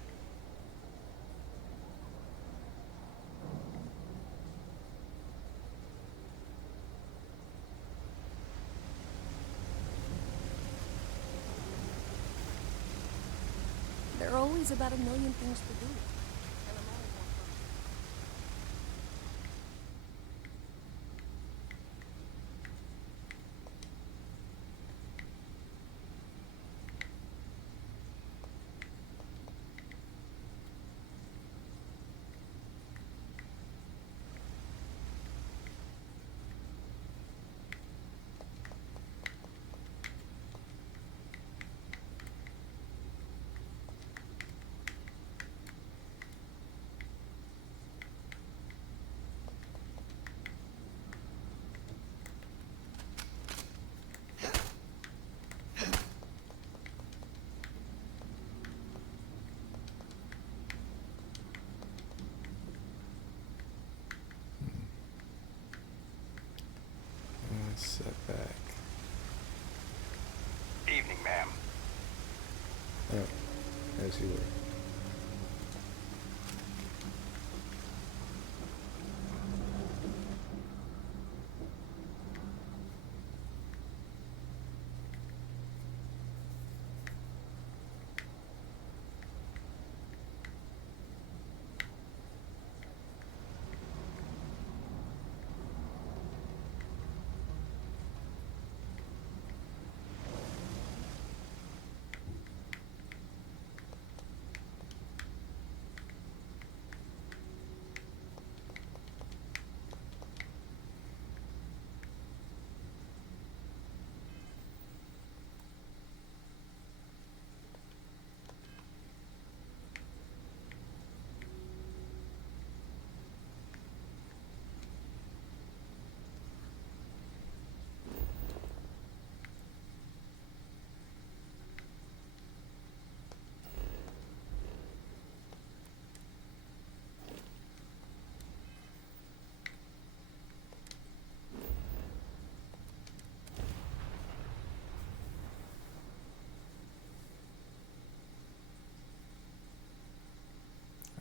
There are always about a million things to do. And I'm only one person. Setback. Evening, ma'am. Oh, as you were.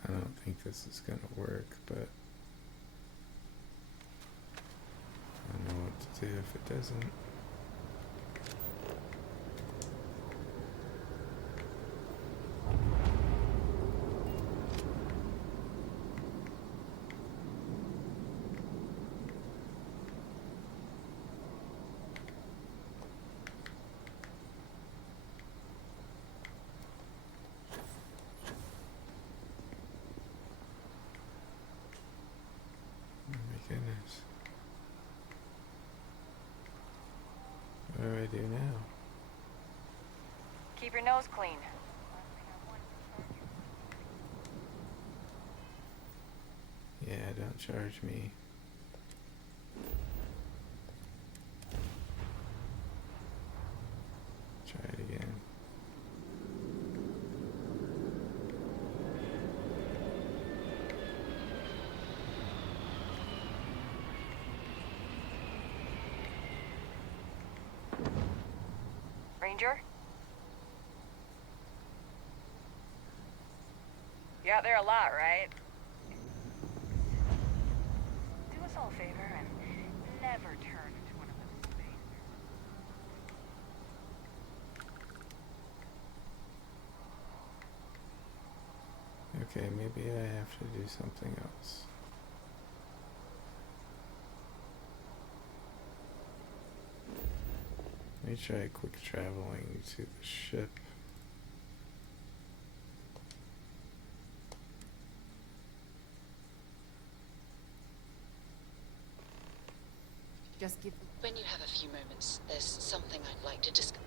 I don't think this is gonna work, but I know what to do if it doesn't. Oh my goodness. What do I do now? Keep your nose clean. Yeah, don't charge me. Try it again. Ranger? You're out there a lot, right? Do us all a favor and never turn into one of those spacers. Okay, maybe I have to do something else. Let me try quick traveling to the ship. Just give. When you have a few moments, there's something I'd like to discuss.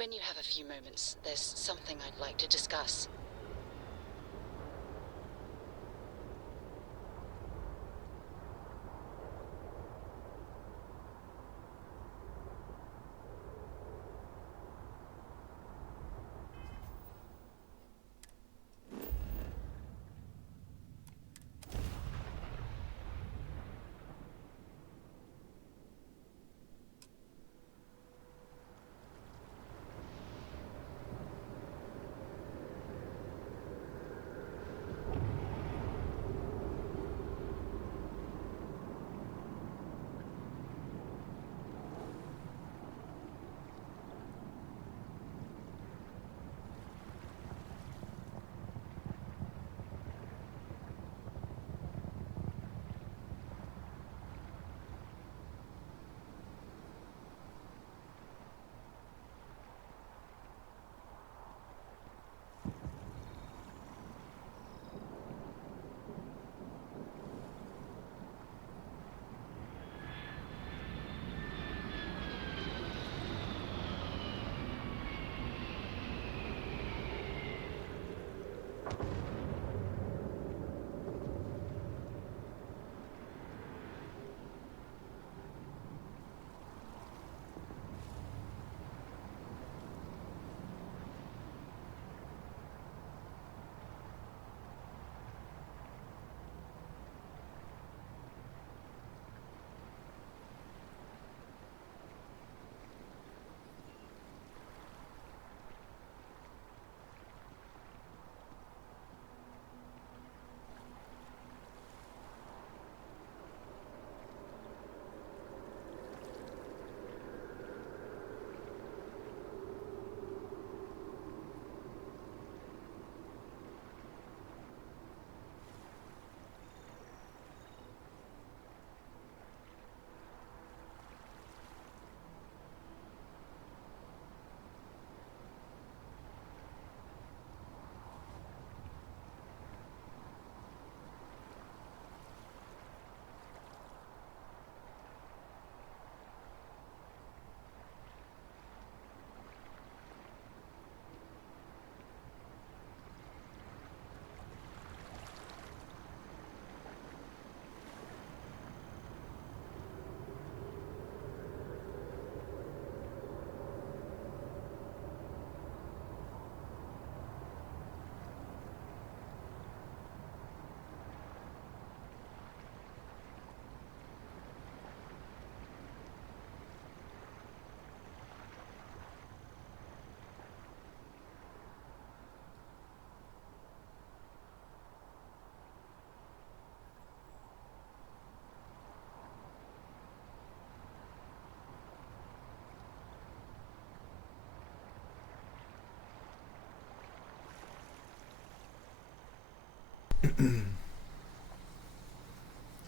When you have a few moments, there's something I'd like to discuss.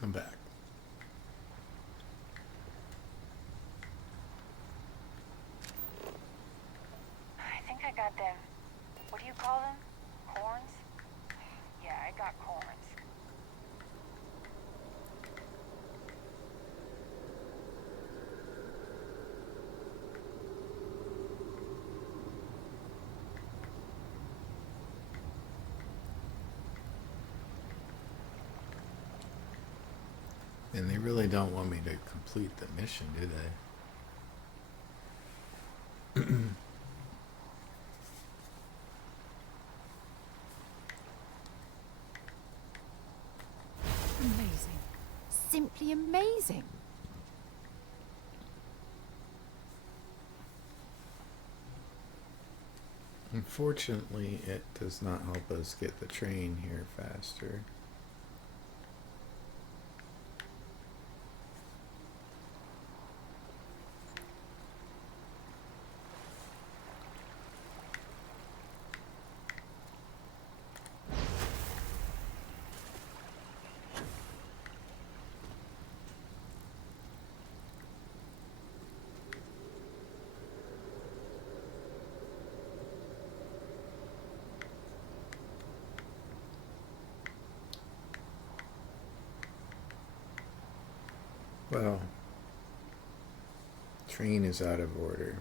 I'm back. I think I got them. What do you call them? Horns? Yeah, I got horns. And they really don't want me to complete the mission, do they? Amazing. Simply amazing. Unfortunately, it does not help us get the train here faster. Well, train is out of order.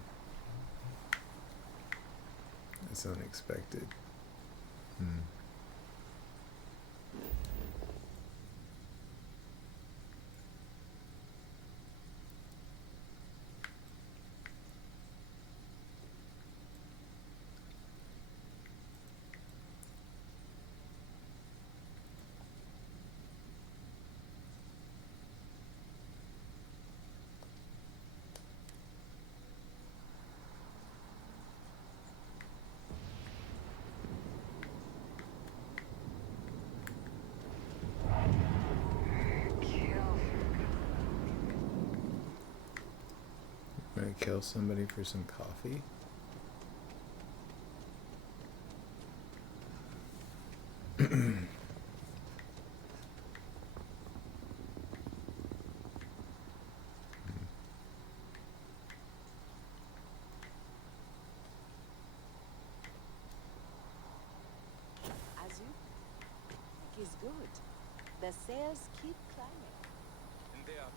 It's unexpected. Hmm. Gonna kill somebody for some coffee? Azu, it is good. The sales keep climbing. And they are.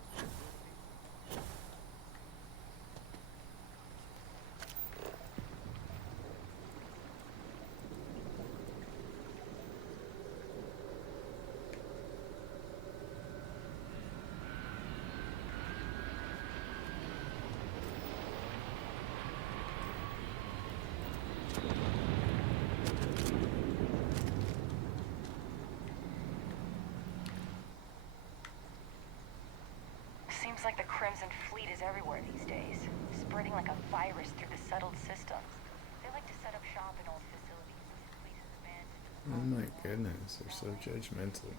Seems like the Crimson Fleet is everywhere these days, spreading like a virus through the settled systems. They like to set up shop in old facilities, places abandoned. Oh my goodness, they're so judgmental.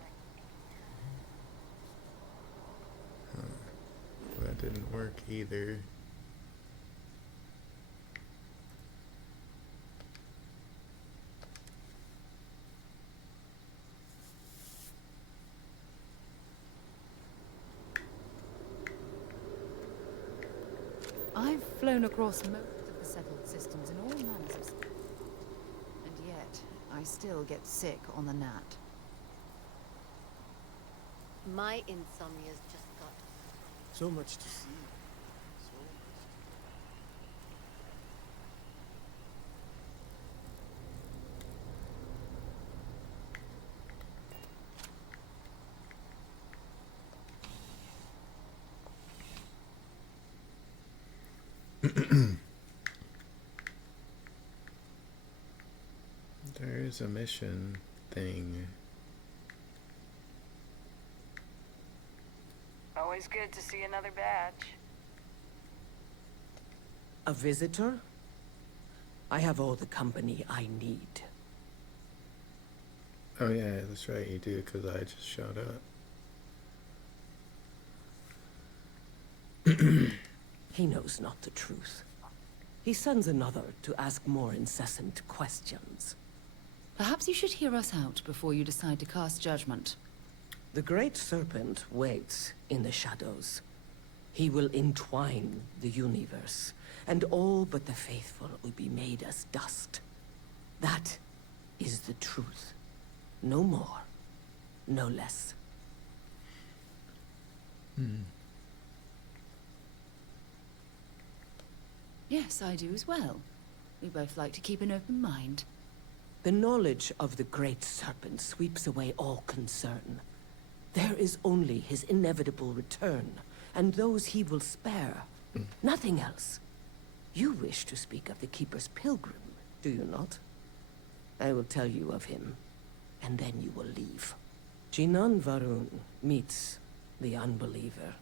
Huh. That didn't work either. I've flown across most of the settled systems in all manners of space. And yet, I still get sick on the gnat. My insomnia's just got So much to see. So much. There's a mission thing. Always good to see another badge. A visitor? I have all the company I need. Oh yeah, that's right, you do, because I just showed up. He knows not the truth. He sends another to ask more incessant questions. Perhaps you should hear us out before you decide to cast judgment. The Great Serpent waits in the shadows. He will entwine the universe, and all but the faithful will be made as dust. That is the truth. No more, no less. Yes, I do as well. We both like to keep an open mind. The knowledge of the Great Serpent sweeps away all concern. There is only his inevitable return, and those he will spare. Nothing else. You wish to speak of the Keeper's Pilgrim, do you not? I will tell you of him, and then you will leave. Jinan Varun meets the unbeliever.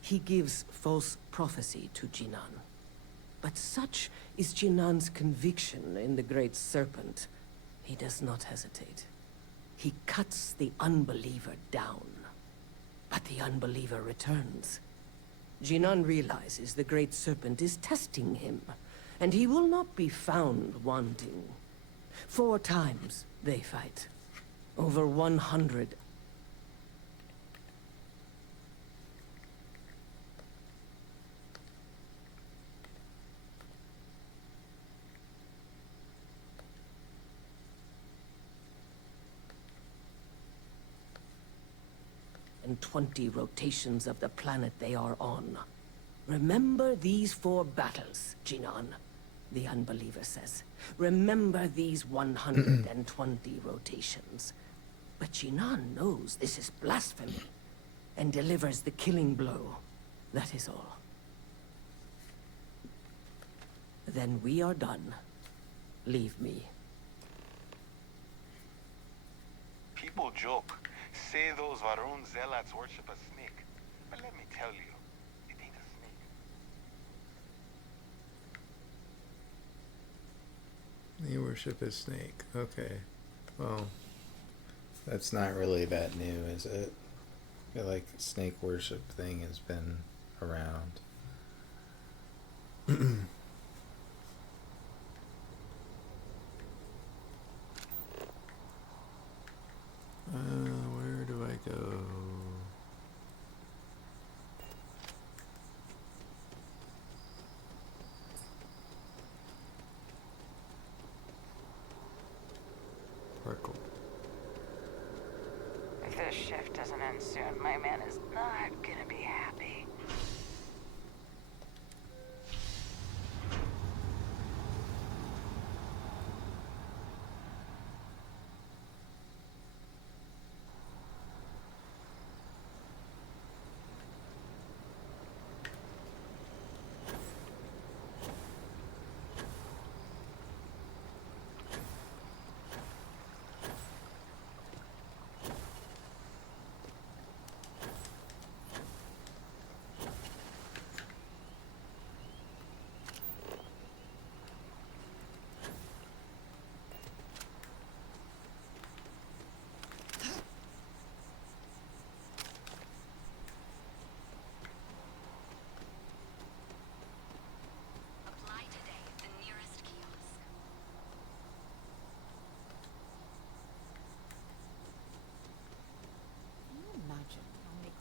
He gives false prophecy to Jinan. But such is Jinan's conviction in the Great Serpent, he does not hesitate. He cuts the unbeliever down. But the unbeliever returns. Jinan realizes the Great Serpent is testing him, and he will not be found wanting. 4 times they fight. Over 100. And 20 rotations of the planet they are on. Remember these 4 battles, Jinan. the unbeliever says. Remember these 120 rotations. But Jinan knows this is blasphemy, and delivers the killing blow. That is all. Then we are done. Leave me. People joke, say those Varun zealots worship a snake. But let me tell you, it ain't a snake. You worship a snake. Okay. Well, that's not really that new, is it? I feel like snake worship thing has been around. Where do I go? Sparkle. If this shift doesn't end soon, my man is not gonna be happy.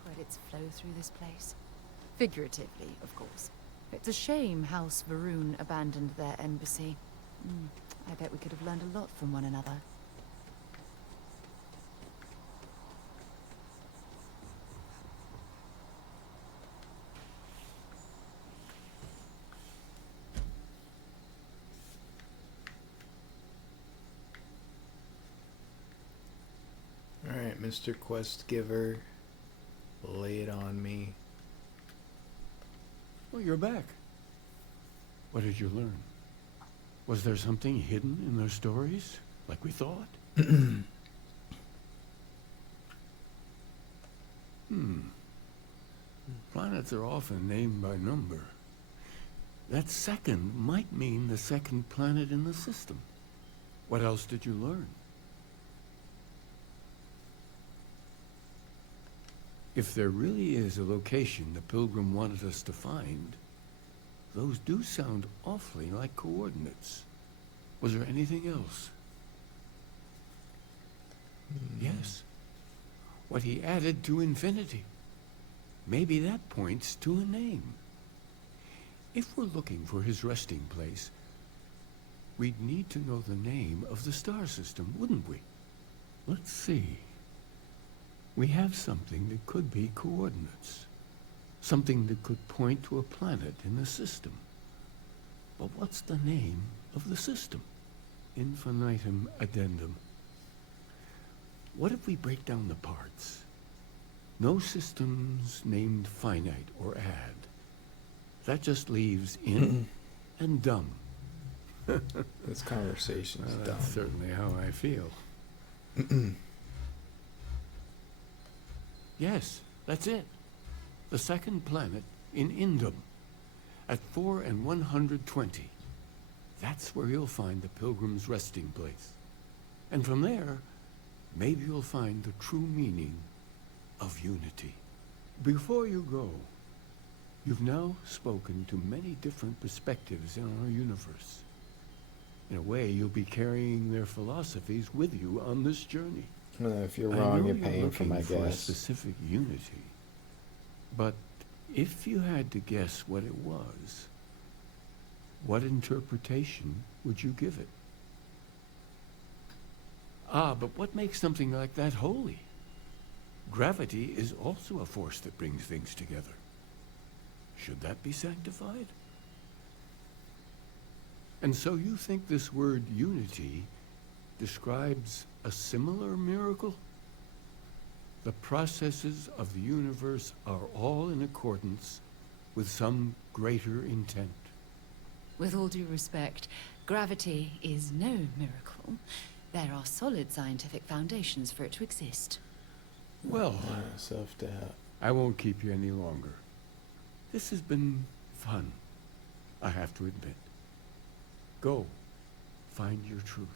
Credits flow through this place. Figuratively, of course. It's a shame House Varun abandoned their embassy. I bet we could have learned a lot from one another. Alright, Mr. Quest Giver. Lay it on me. Well, you're back. What did you learn? Was there something hidden in their stories, like we thought? Planets are often named by number. That second might mean the second planet in the system. What else did you learn? If there really is a location the Pilgrim wanted us to find, those do sound awfully like coordinates. Was there anything else? Yes. What he added to infinity. Maybe that points to a name. If we're looking for his resting place, we'd need to know the name of the star system, wouldn't we? Let's see. We have something that could be coordinates. Something that could point to a planet in the system. But what's the name of the system? Infinitum addendum. What if we break down the parts? No systems named finite or add. That just leaves in and dumb. This conversation is dumb. That's certainly how I feel. Yes, that's it. The second planet in Indum, at 4 and 120. That's where you'll find the Pilgrim's resting place. And from there, maybe you'll find the true meaning of unity. Before you go, you've now spoken to many different perspectives in our universe. In a way, you'll be carrying their philosophies with you on this journey. If you're wrong, you're paying for my for a guess. specific unity. But if you had to guess what it was, what interpretation would you give it? But what makes something like that holy? Gravity is also a force that brings things together. Should that be sanctified? And so you think this word unity describes a similar miracle? The processes of the universe are all in accordance with some greater intent. With all due respect, gravity is no miracle. There are solid scientific foundations for it to exist. Well, self-doubt. I won't keep you any longer. This has been fun, I have to admit. Go, find your truth.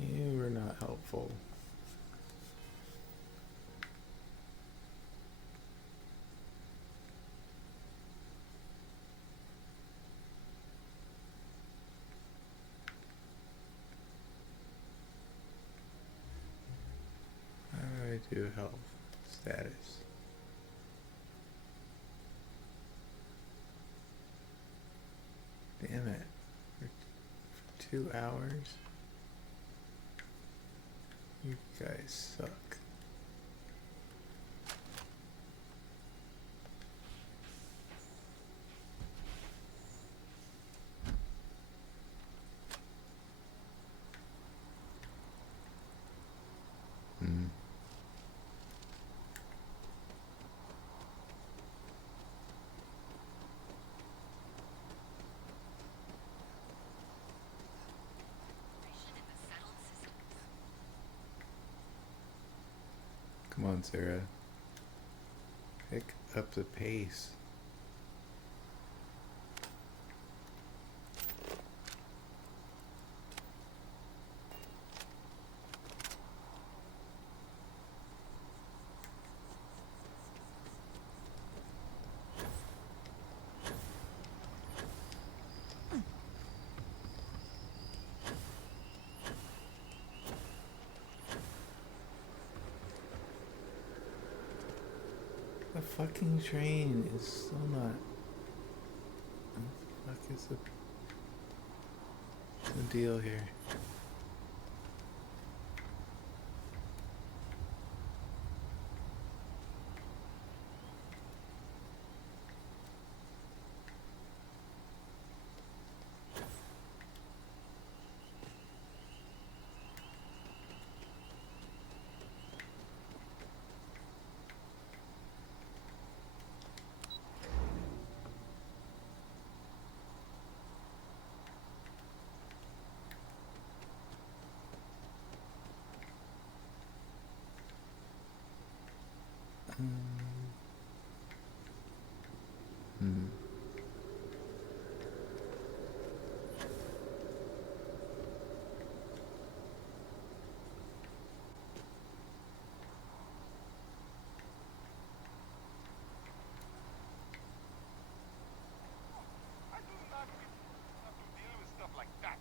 You were not helpful. How do I do health status? Damn it. For 2 hours? You guys suck. Come on, Sarah. Pick up the pace. The fucking train is still not. What the fuck is the deal here? I do not have to deal with stuff like that.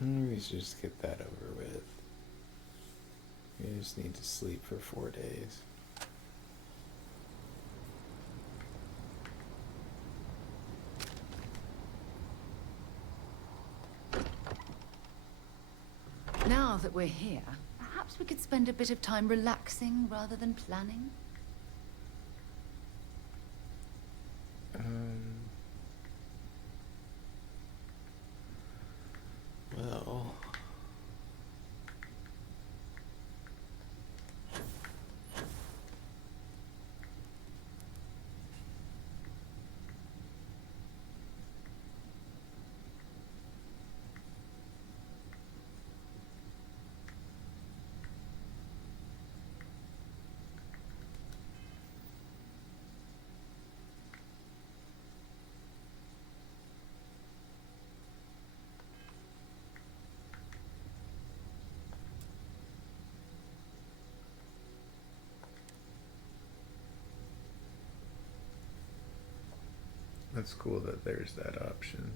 We should just get that over with. We just need to sleep for 4 days. Now that we're here, perhaps we could spend a bit of time relaxing rather than planning? Well, That's cool that there's that option.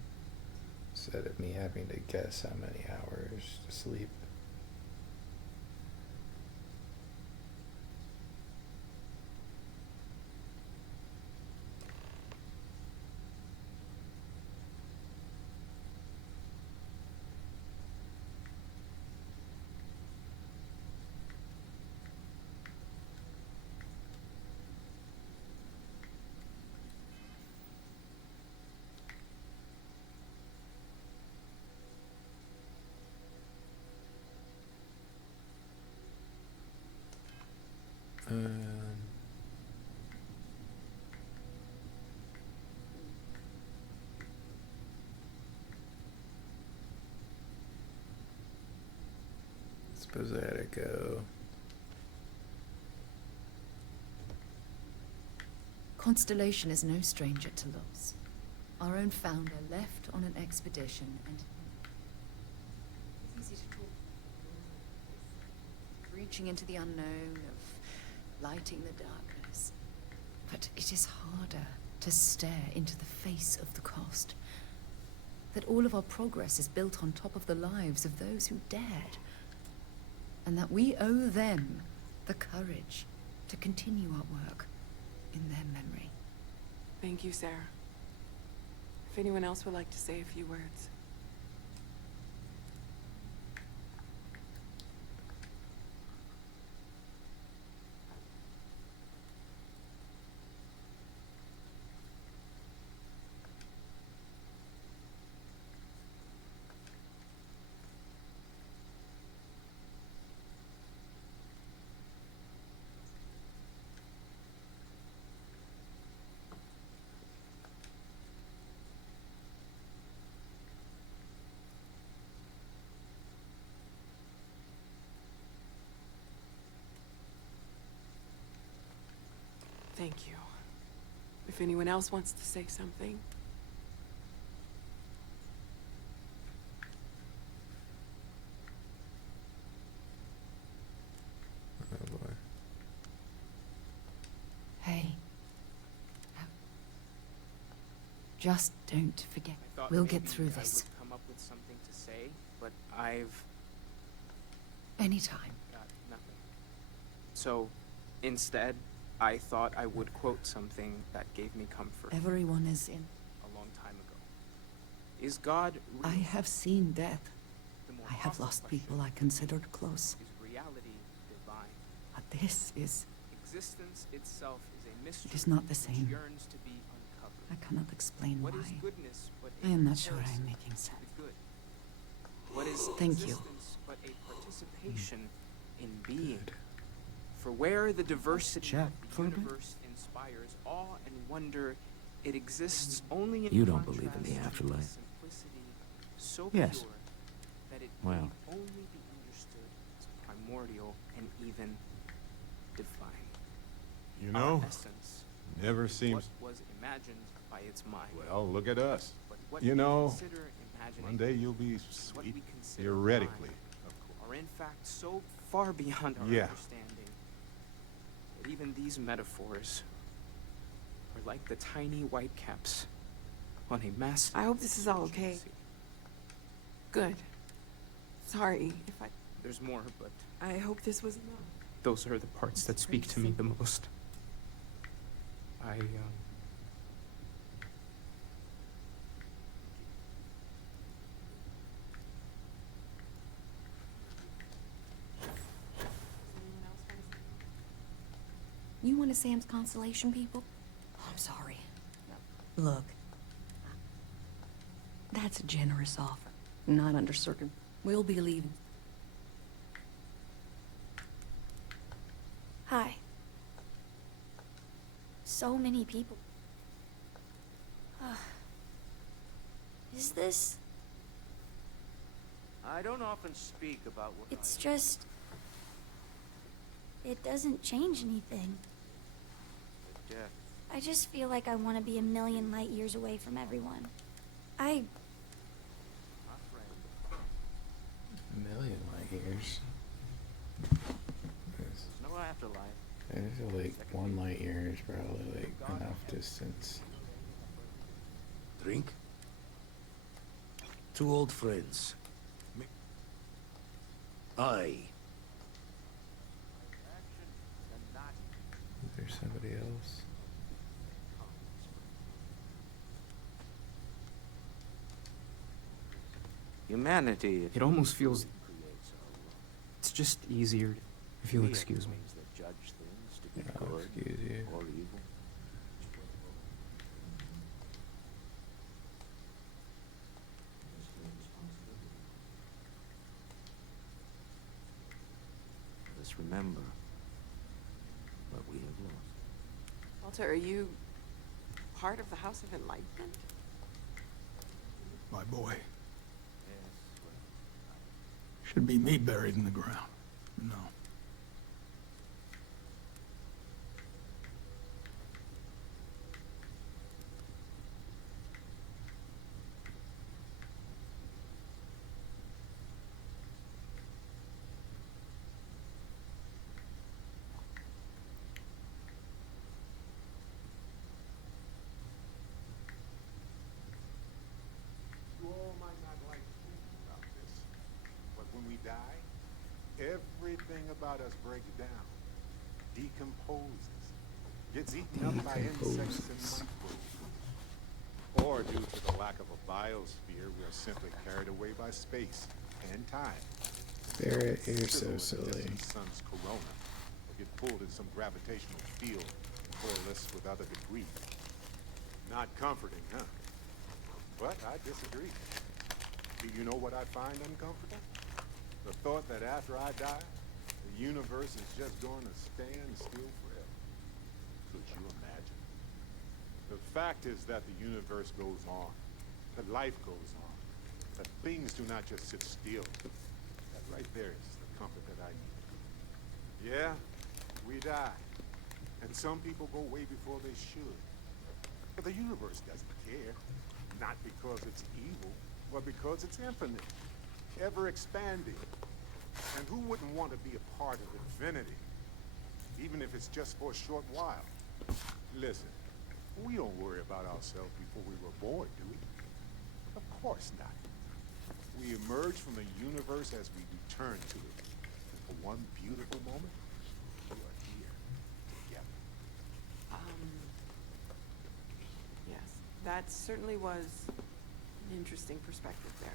Instead of me having to guess how many hours to sleep. Suppose I had to go. Constellation is no stranger to loss. Our own founder left on an expedition and... It's easy to talk. Reaching into the unknown, of lighting the darkness. But it is harder to stare into the face of the cost. That all of our progress is built on top of the lives of those who dared. And that we owe them the courage to continue our work in their memory. Thank you, Sarah. If anyone else would like to say a few words. Thank you. If anyone else wants to say something. Oh boy. Hey. Just don't forget. I thought We'll get maybe through I this. would come up with something to say, but I've Anytime. got nothing. So, instead, I thought I would quote something that gave me comfort Everyone is in. a long time ago. Is God real? I have seen death. The more I have costly lost question people I considered close. is reality divine? But this is... Existence itself is a mystery. It is not the which same. yearns to be uncovered. I cannot explain What why. is goodness but I a am not sure I comparison am making to sense. the good? What is Thank you. existence but a participation in being? For where the diversity Chat of for the a bit? universe inspires awe and wonder, it exists only in You don't believe in the contrast to afterlife? simplicity so Yes. pure that it Well. need only be understood as primordial and even divine. You Our know, essence never is seems... what was imagined by its mind. Well, look at us. But what You we know, consider imagining, one day you'll be what sweet, we consider theoretically, divine, of course. are in fact so far beyond our Yeah. understanding that even these metaphors are like the tiny white caps on a massive... I hope this is all okay. Good. Sorry if I... There's more, but I hope this was enough. those are the parts that speak to me the most. You one of Sam's constellation people? I'm sorry. Look. That's a generous offer. Not under circum... We'll be leaving. Hi. So many people. Is this... I don't often speak about what It's just... It doesn't change anything. death. I just feel like I want to be a million light years away from everyone. A million light years. There's no afterlife. I feel like 1 light year is probably like enough distance. Drink? Two old friends. Aye. Is there somebody else? Humanity. It almost feels... It's just easier, if you'll excuse me. Yeah, I'll excuse you. Or evil. Let's remember what we have lost. Walter, are you part of the House of Enlightenment? My boy. Should be me buried in the ground. No. You all might not like thinking about this, but when we die, everything about us breaks down, decomposes, gets eaten up by insects and microbes. Or due to the lack of a biosphere, we are simply carried away by space and time. Barrett, you're so silly. The sun's corona, or get pulled in some gravitational field and coalesce with other debris. Not comforting, huh? But I disagree. Do you know what I find uncomfortable? The thought that after I die, the universe is just going to stand still forever. Could you imagine? The fact is that the universe goes on, that life goes on, that things do not just sit still. That right there is the comfort that I need. Yeah, we die. And some people go way before they should. But the universe doesn't care. Not because it's evil, but because it's infinite, ever expanding. And who wouldn't want to be a part of infinity, even if it's just for a short while? Listen, we don't worry about ourselves before we were born, do we? Of course not. We emerge from the universe as we return to it. And for one beautiful moment, we are here together. Yes, that certainly was an interesting perspective there.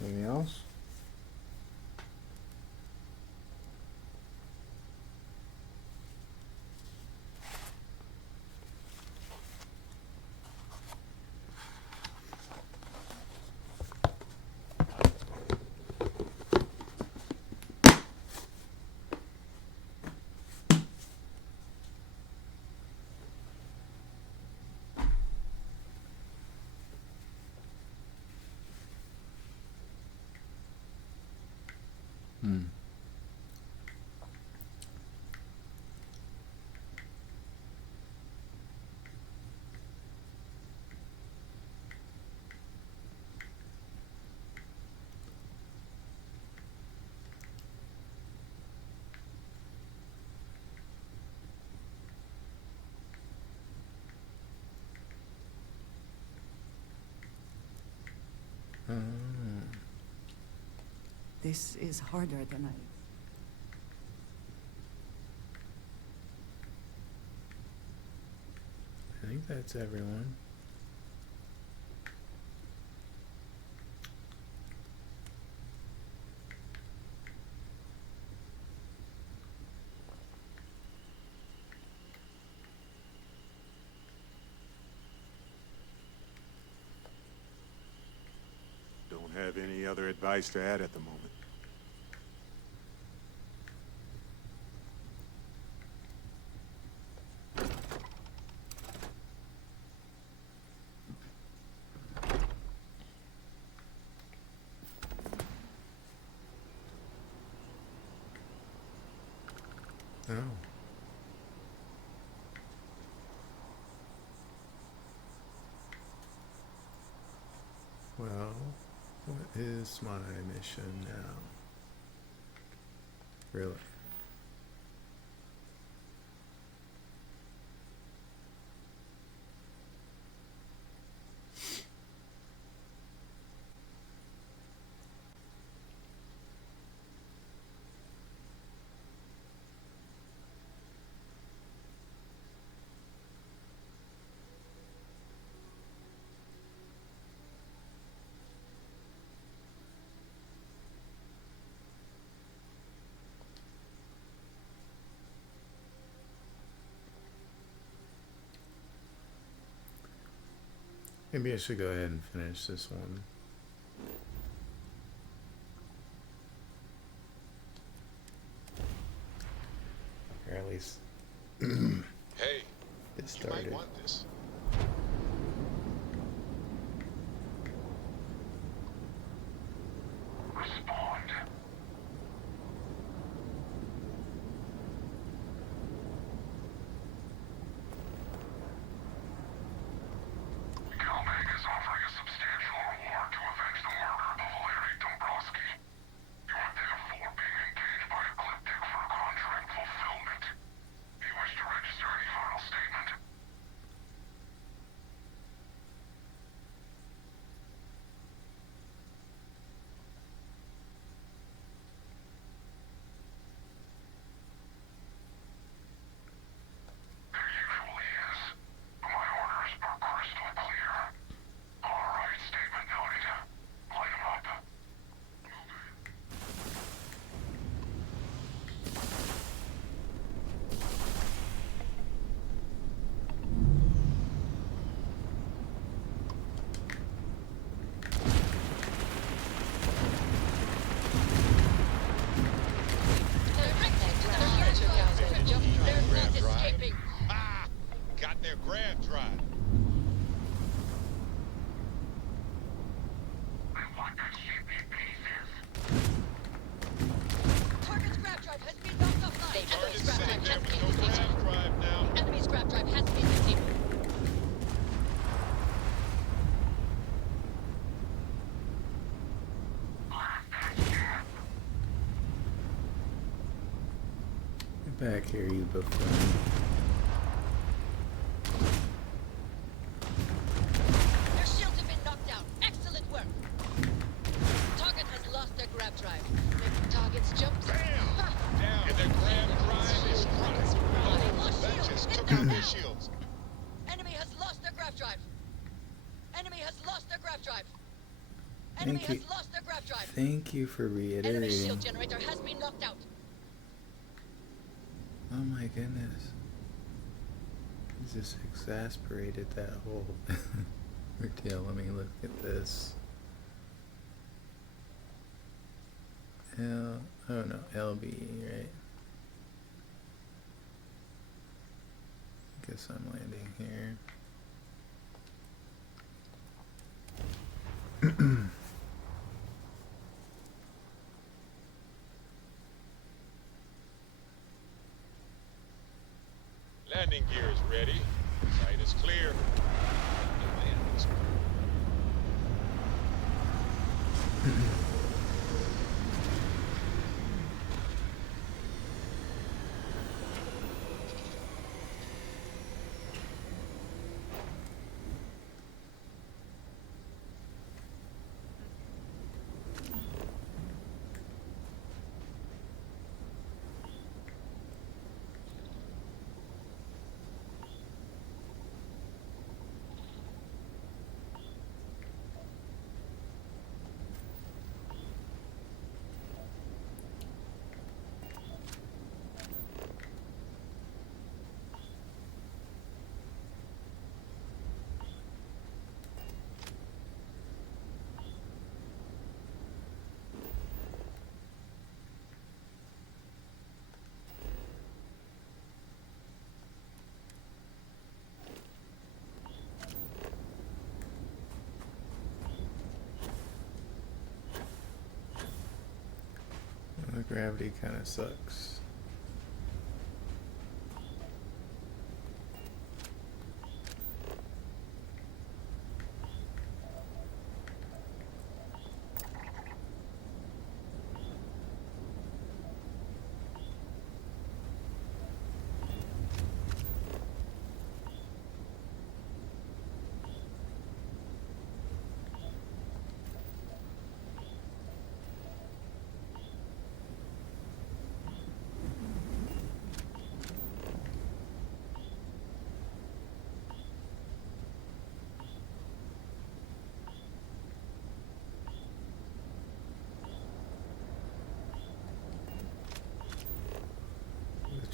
Anything else? This is harder than I think that's everyone. Don't have any other advice to add at the moment. Oh. Well, what is my mission now? Really? Maybe I should go ahead and finish this one. Or at least Hey, get started. you might want this. Respond. Calmag is offering a substantial reward to avenge the murder of Valeri Dombrowski. You are therefore being engaged by Ecliptic for contract fulfillment. Do you wish to register any final statement? There usually is. But my orders are crystal clear. All right, statement noted. Light 'em up. Ah! Got their grab drive. I want that ship in pieces. Target's grab drive has been knocked offline. Target sitting there with no grab drive now. Enemy's grab drive has been disabled. Get back here, you buffoon. Their shields have been knocked down. Excellent work. Target has lost their grab drive. Making targets jump. Down. And their grab drive is crushed. They lost That shields. just Hit took them. out their shields. Enemy has lost their grab drive. Enemy has lost their grab drive. Enemy Thank you. has lost their grab drive. Thank you for Enemy reiterating. shield generator has been knocked out. Oh my goodness. It just exasperated that whole ordeal. Let me look at this. Oh no, LB, right? Guess I'm landing here. Landing gear is ready. Sight is clear. The gravity kind of sucks.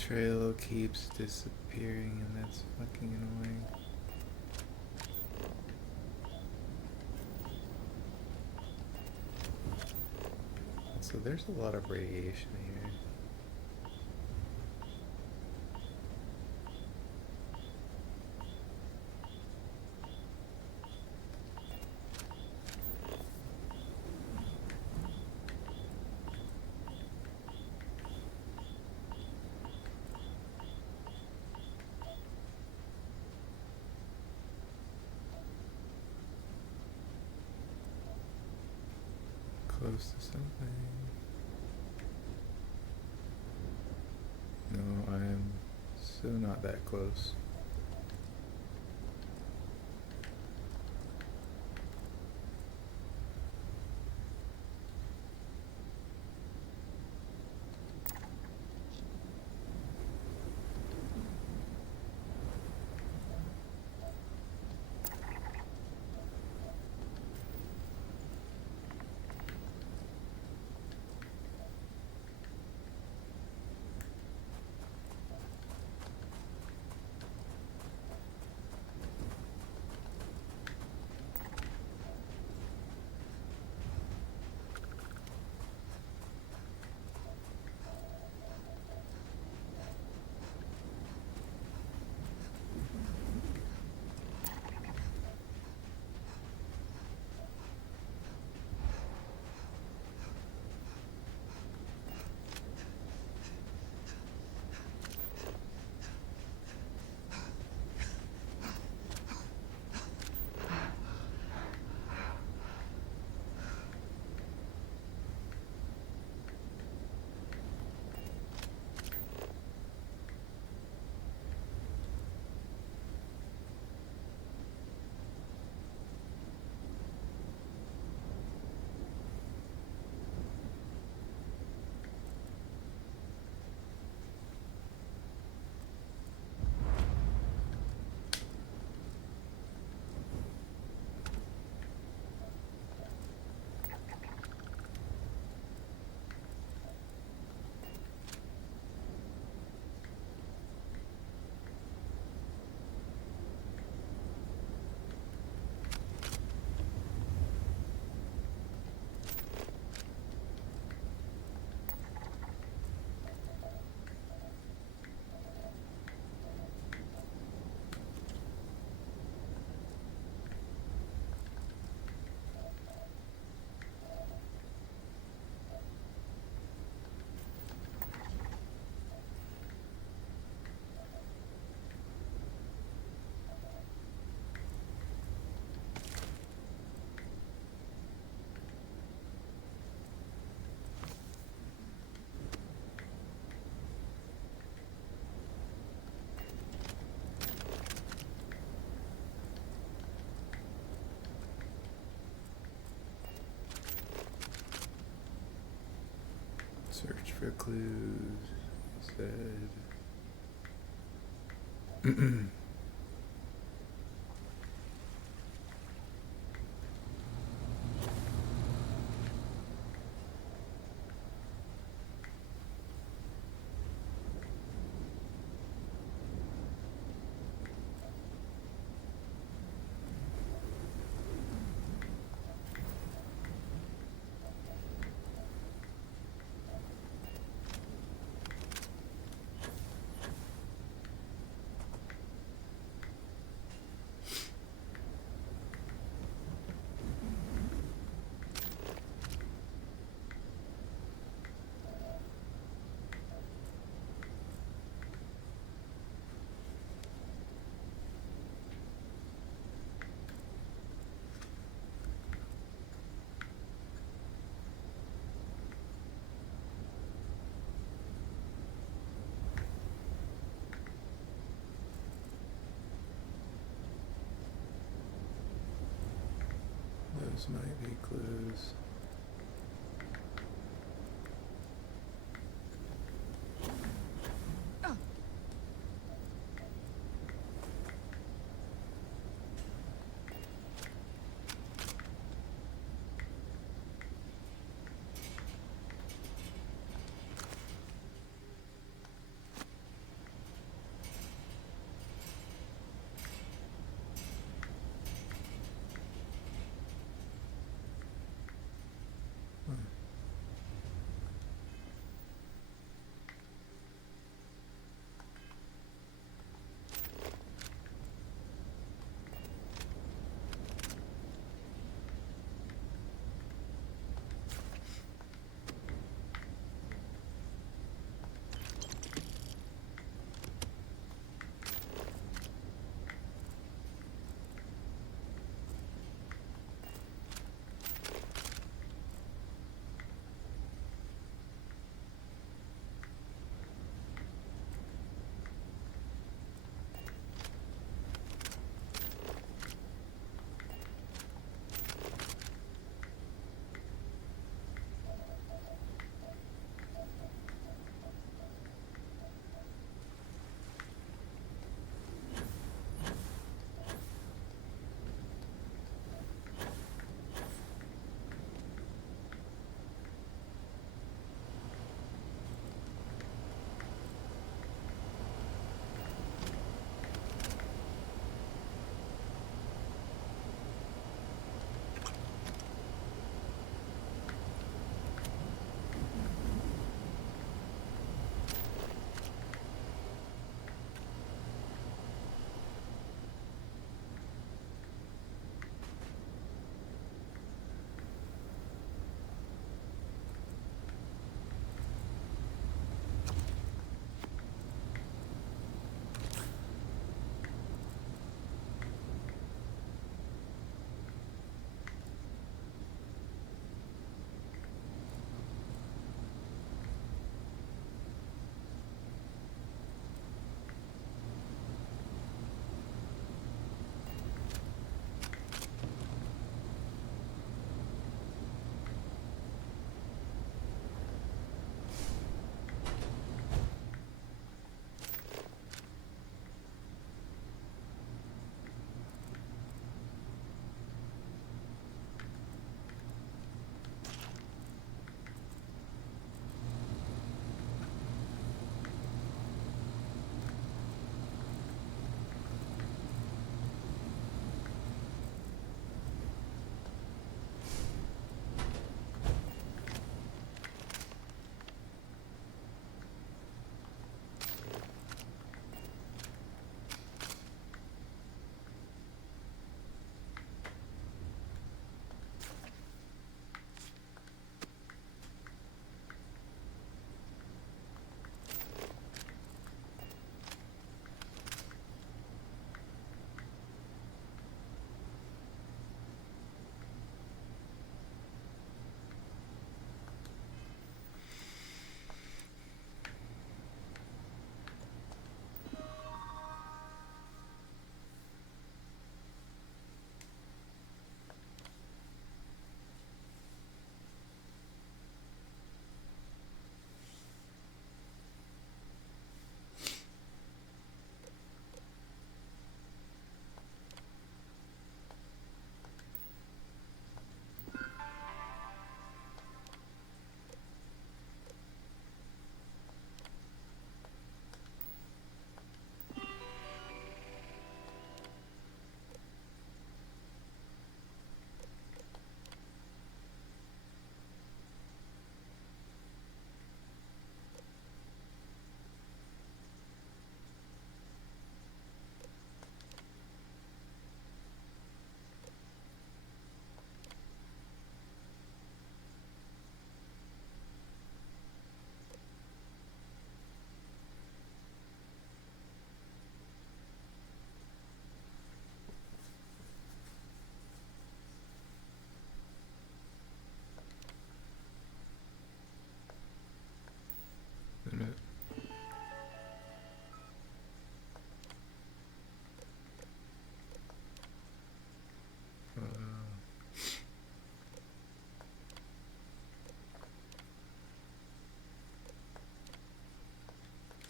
trail keeps disappearing, and that's fucking annoying. So there's a lot of radiation here. Close to something. No, I am so not that close. Search for clues, said. Those might be clues.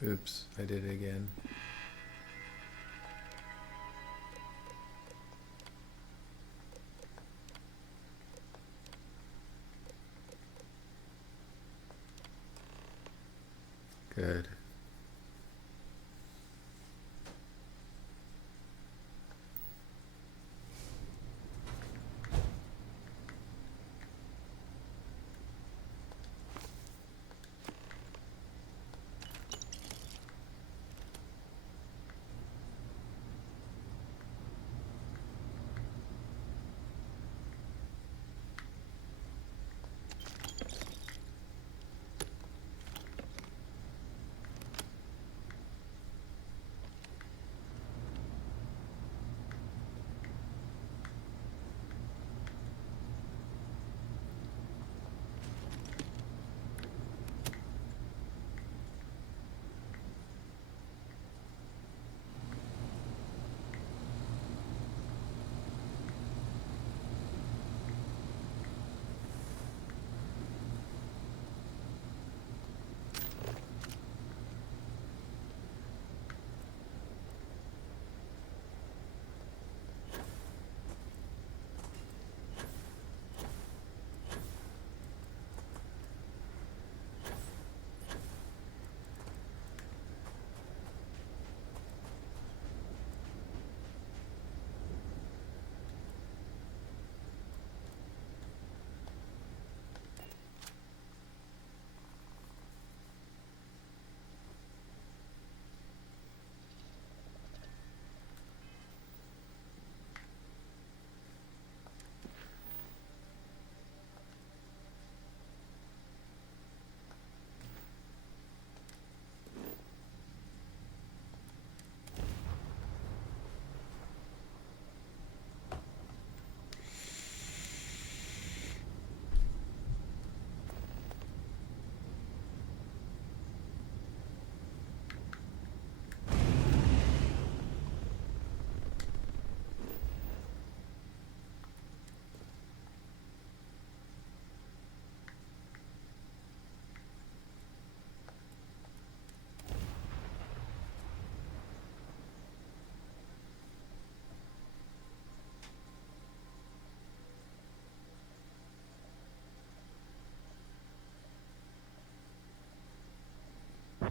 Oops, I did it again. Good.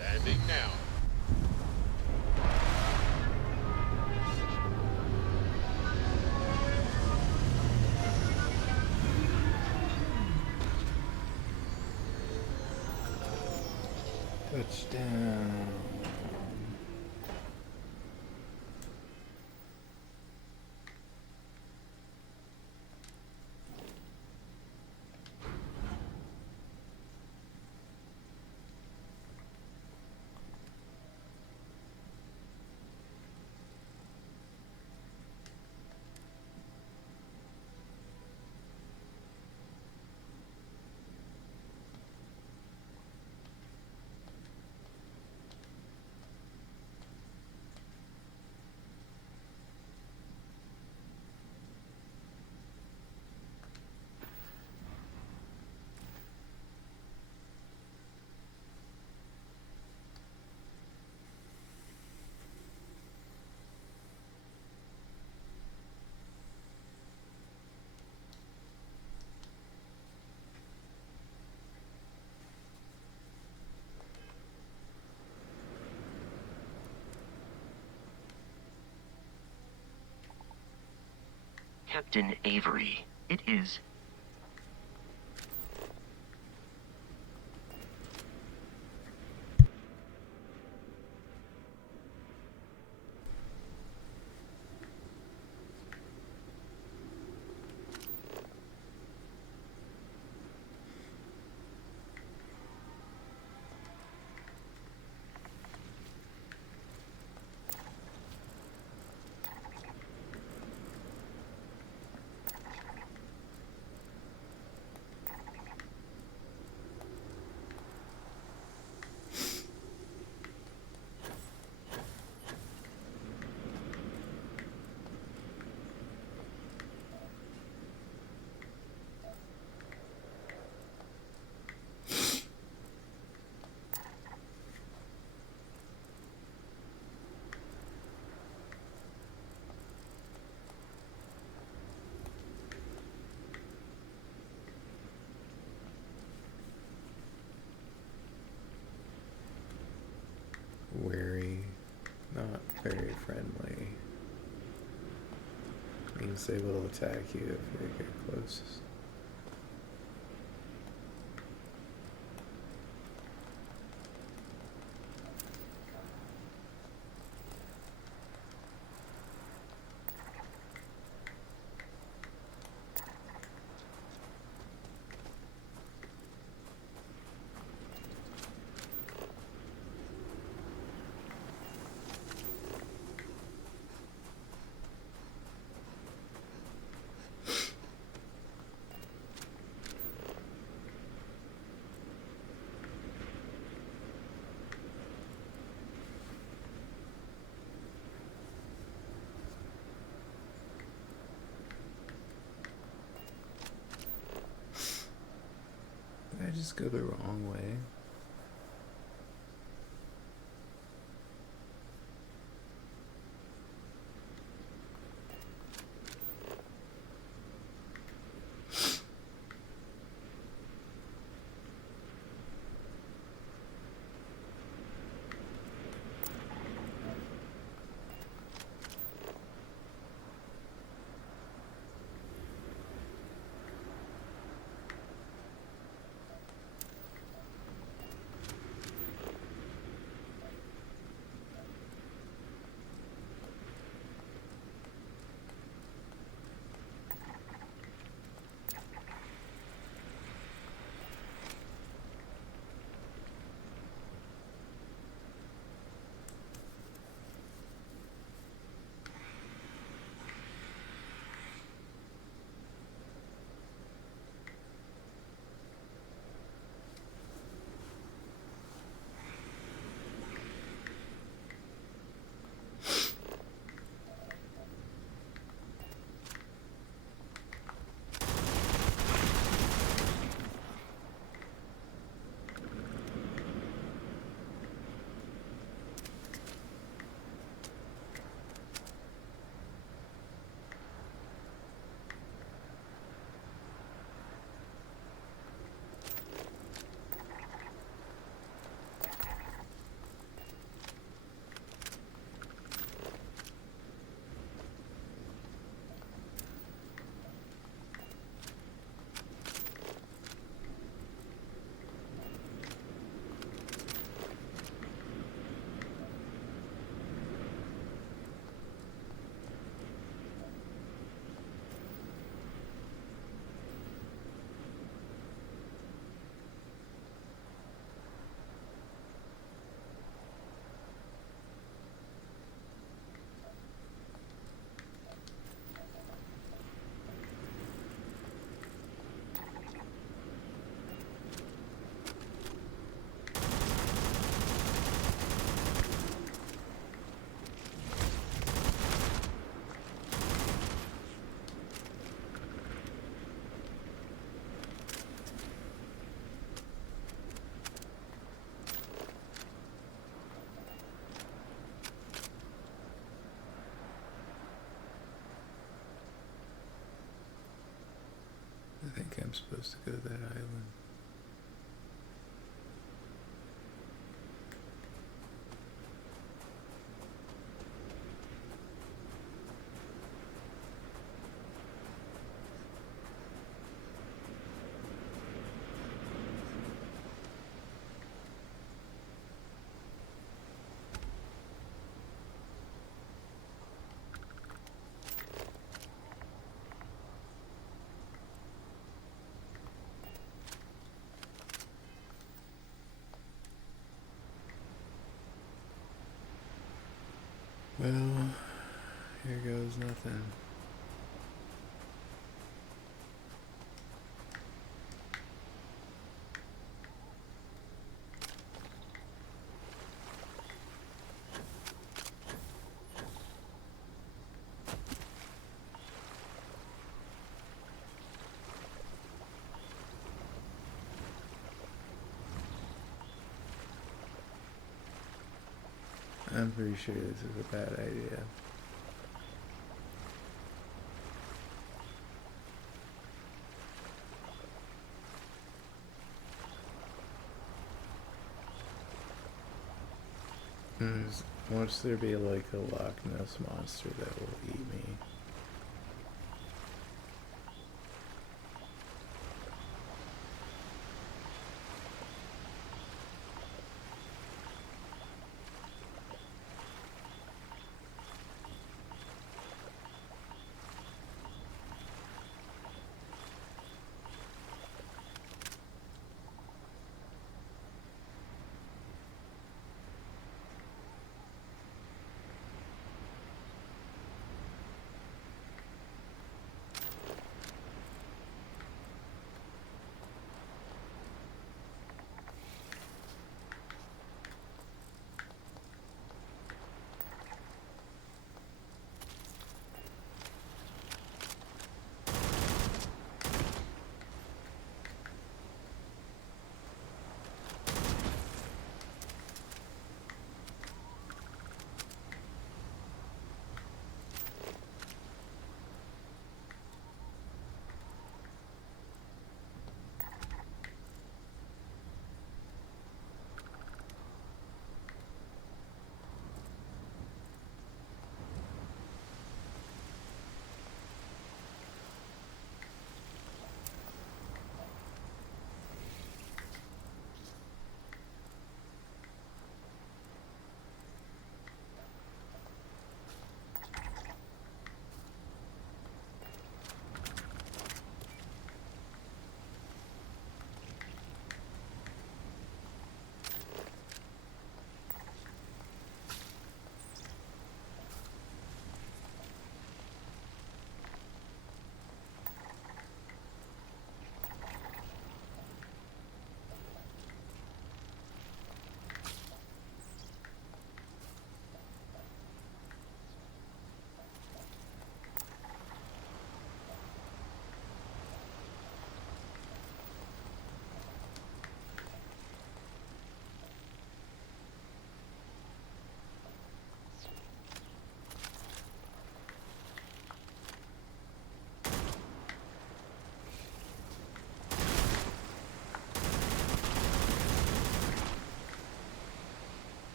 Landing now. Touchdown. Captain Avery, it is... It's able to attack you if you get close. Did I just go the wrong way? I think I'm supposed to go to that island. Well, here goes nothing. I'm pretty sure this is a bad idea. Wants there be like a Loch Ness monster that will eat me.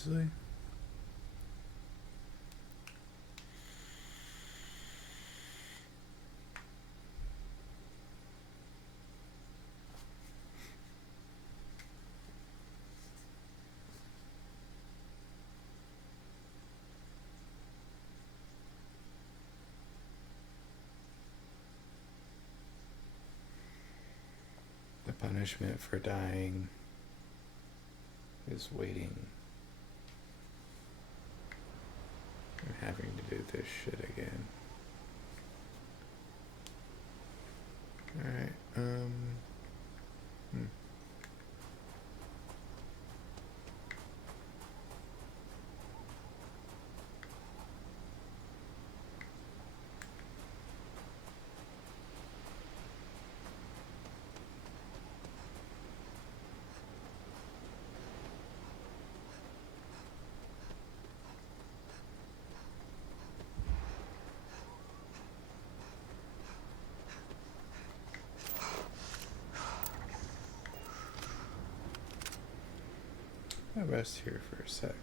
Seriously? The punishment for dying is waiting. And having to do this shit again. Alright, I'll rest here for a sec.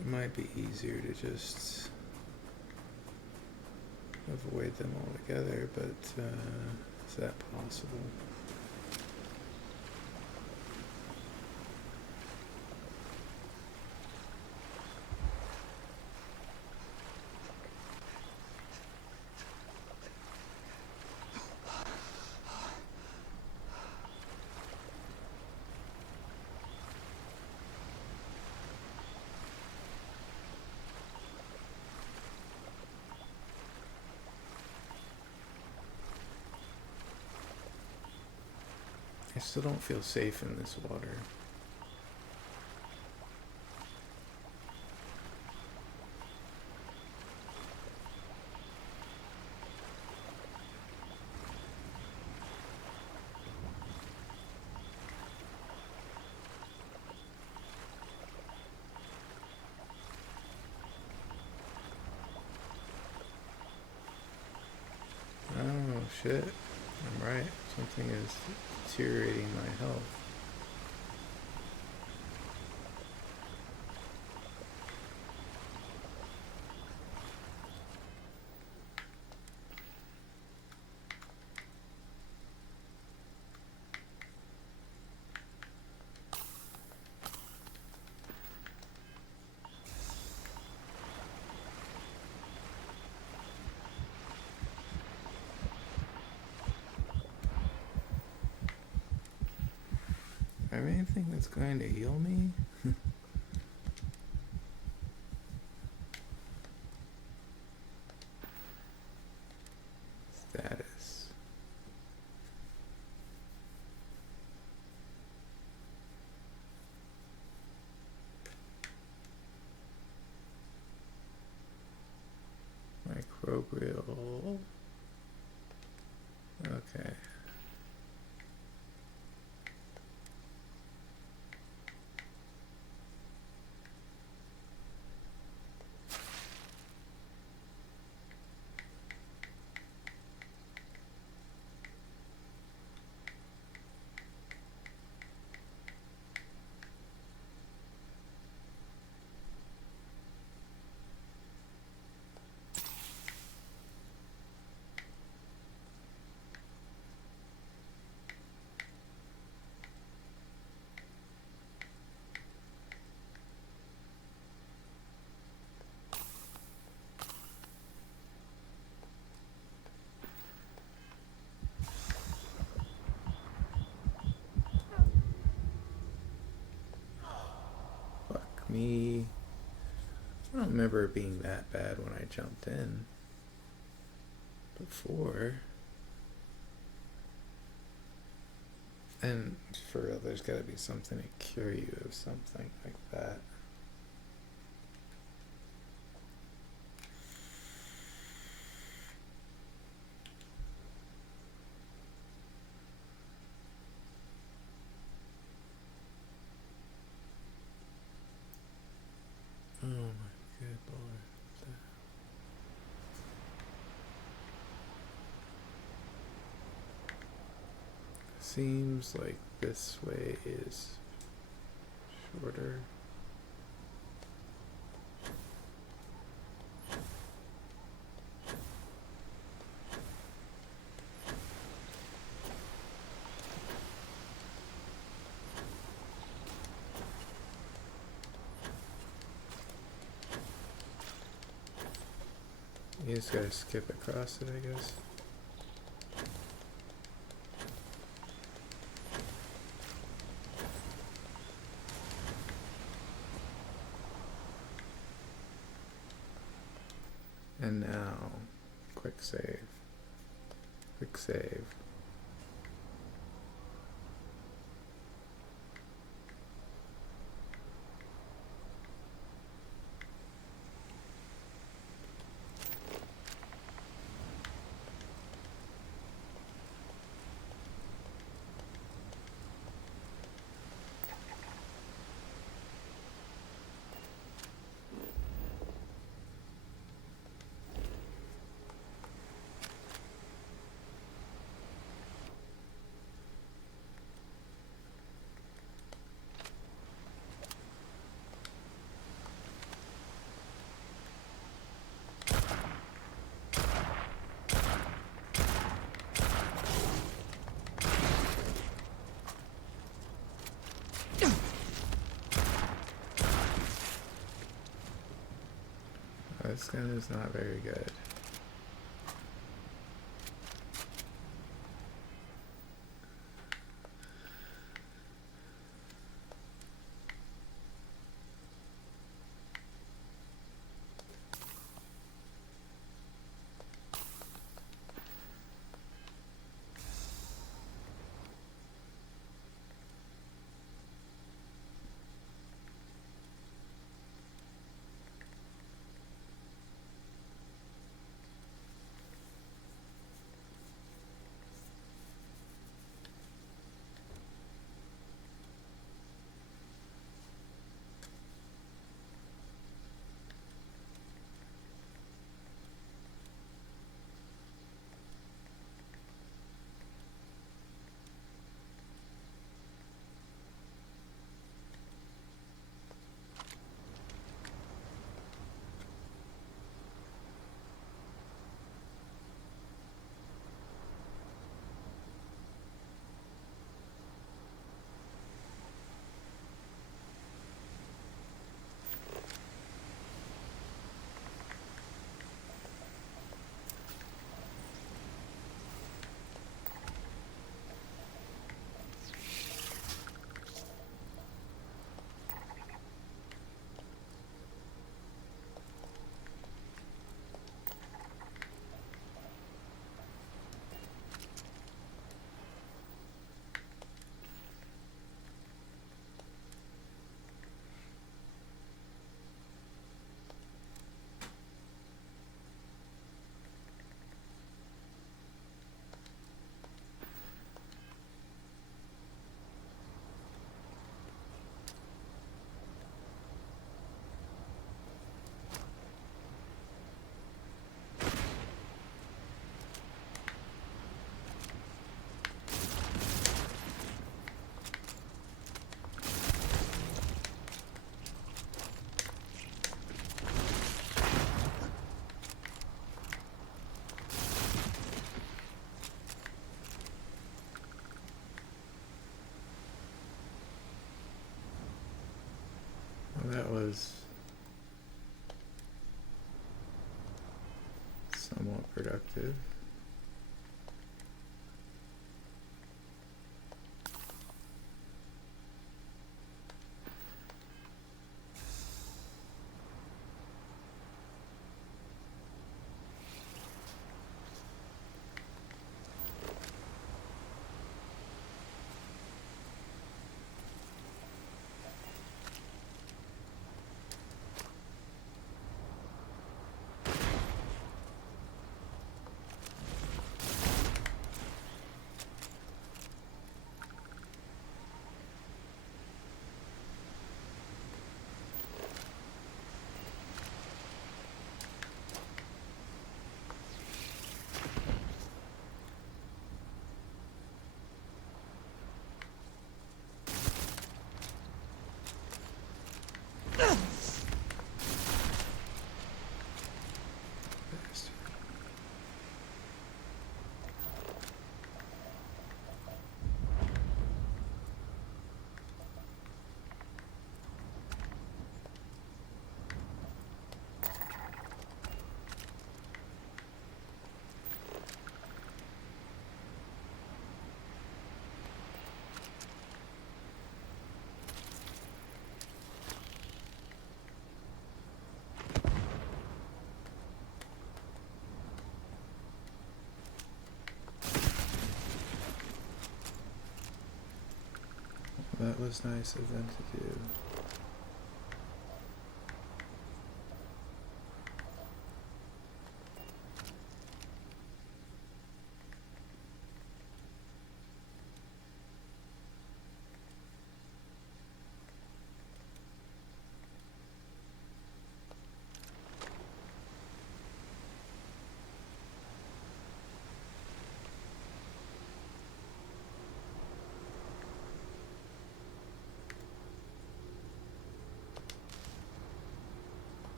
It might be easier to just avoid them altogether, but is that possible? I still don't feel safe in this water. Oh shit, I'm right. Something is deteriorating my health. I have anything that's going to heal me? Status. Microbial. Okay. me. I don't remember it being that bad when I jumped in before. And for real, there's gotta be something to cure you of something like that. Oh my good lord. Seems like this way is shorter. You just gotta skip across it, I guess. And now, quick save. Quick save. This gun is not very good. Well, that was somewhat productive. That was nice of them to do.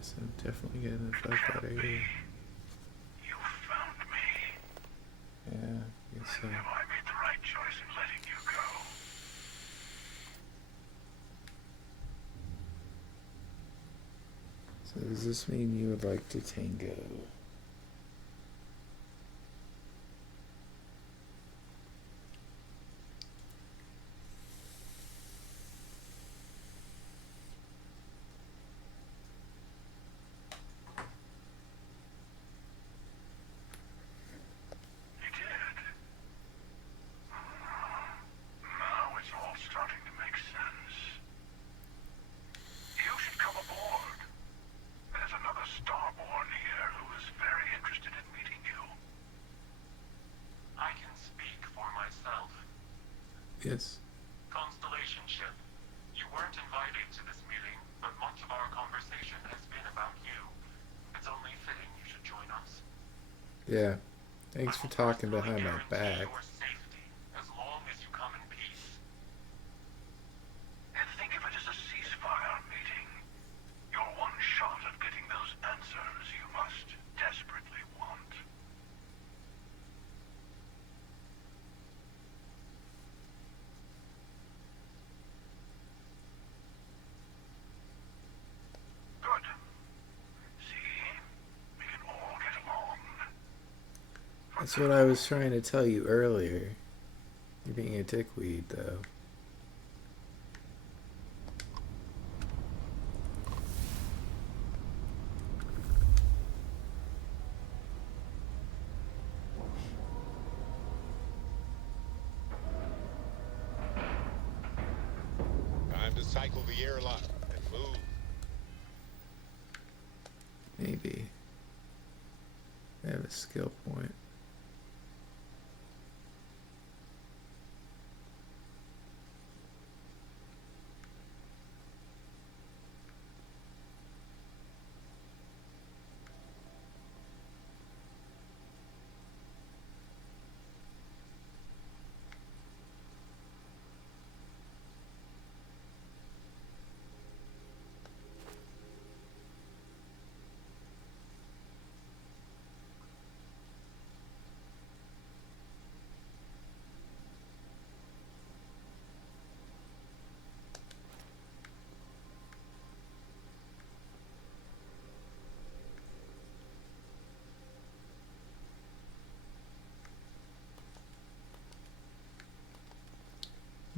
Yes, I'm definitely getting the fuck out of here. You found me. Yeah, I guess so. Have I made the right choice in letting you go? So does this mean you would like to tango? You did. Now it's all starting to make sense. You should come aboard. There's another Starborn here who is very interested in meeting you. I can speak for myself. Yes. Constellation ship. You weren't invited to this meeting, but much of our conversation has been about you. It's only fitting you should join us. Yeah. Thanks for talking behind my back. Your safety, as long as you come in peace. And think of it as a ceasefire meeting. Your one shot at getting those answers you must desperately want. Good. See? We can all get along. That's what I was trying to tell you earlier. You're being a dickweed, though. Time to cycle the airlock and move. Maybe. I have a skill point.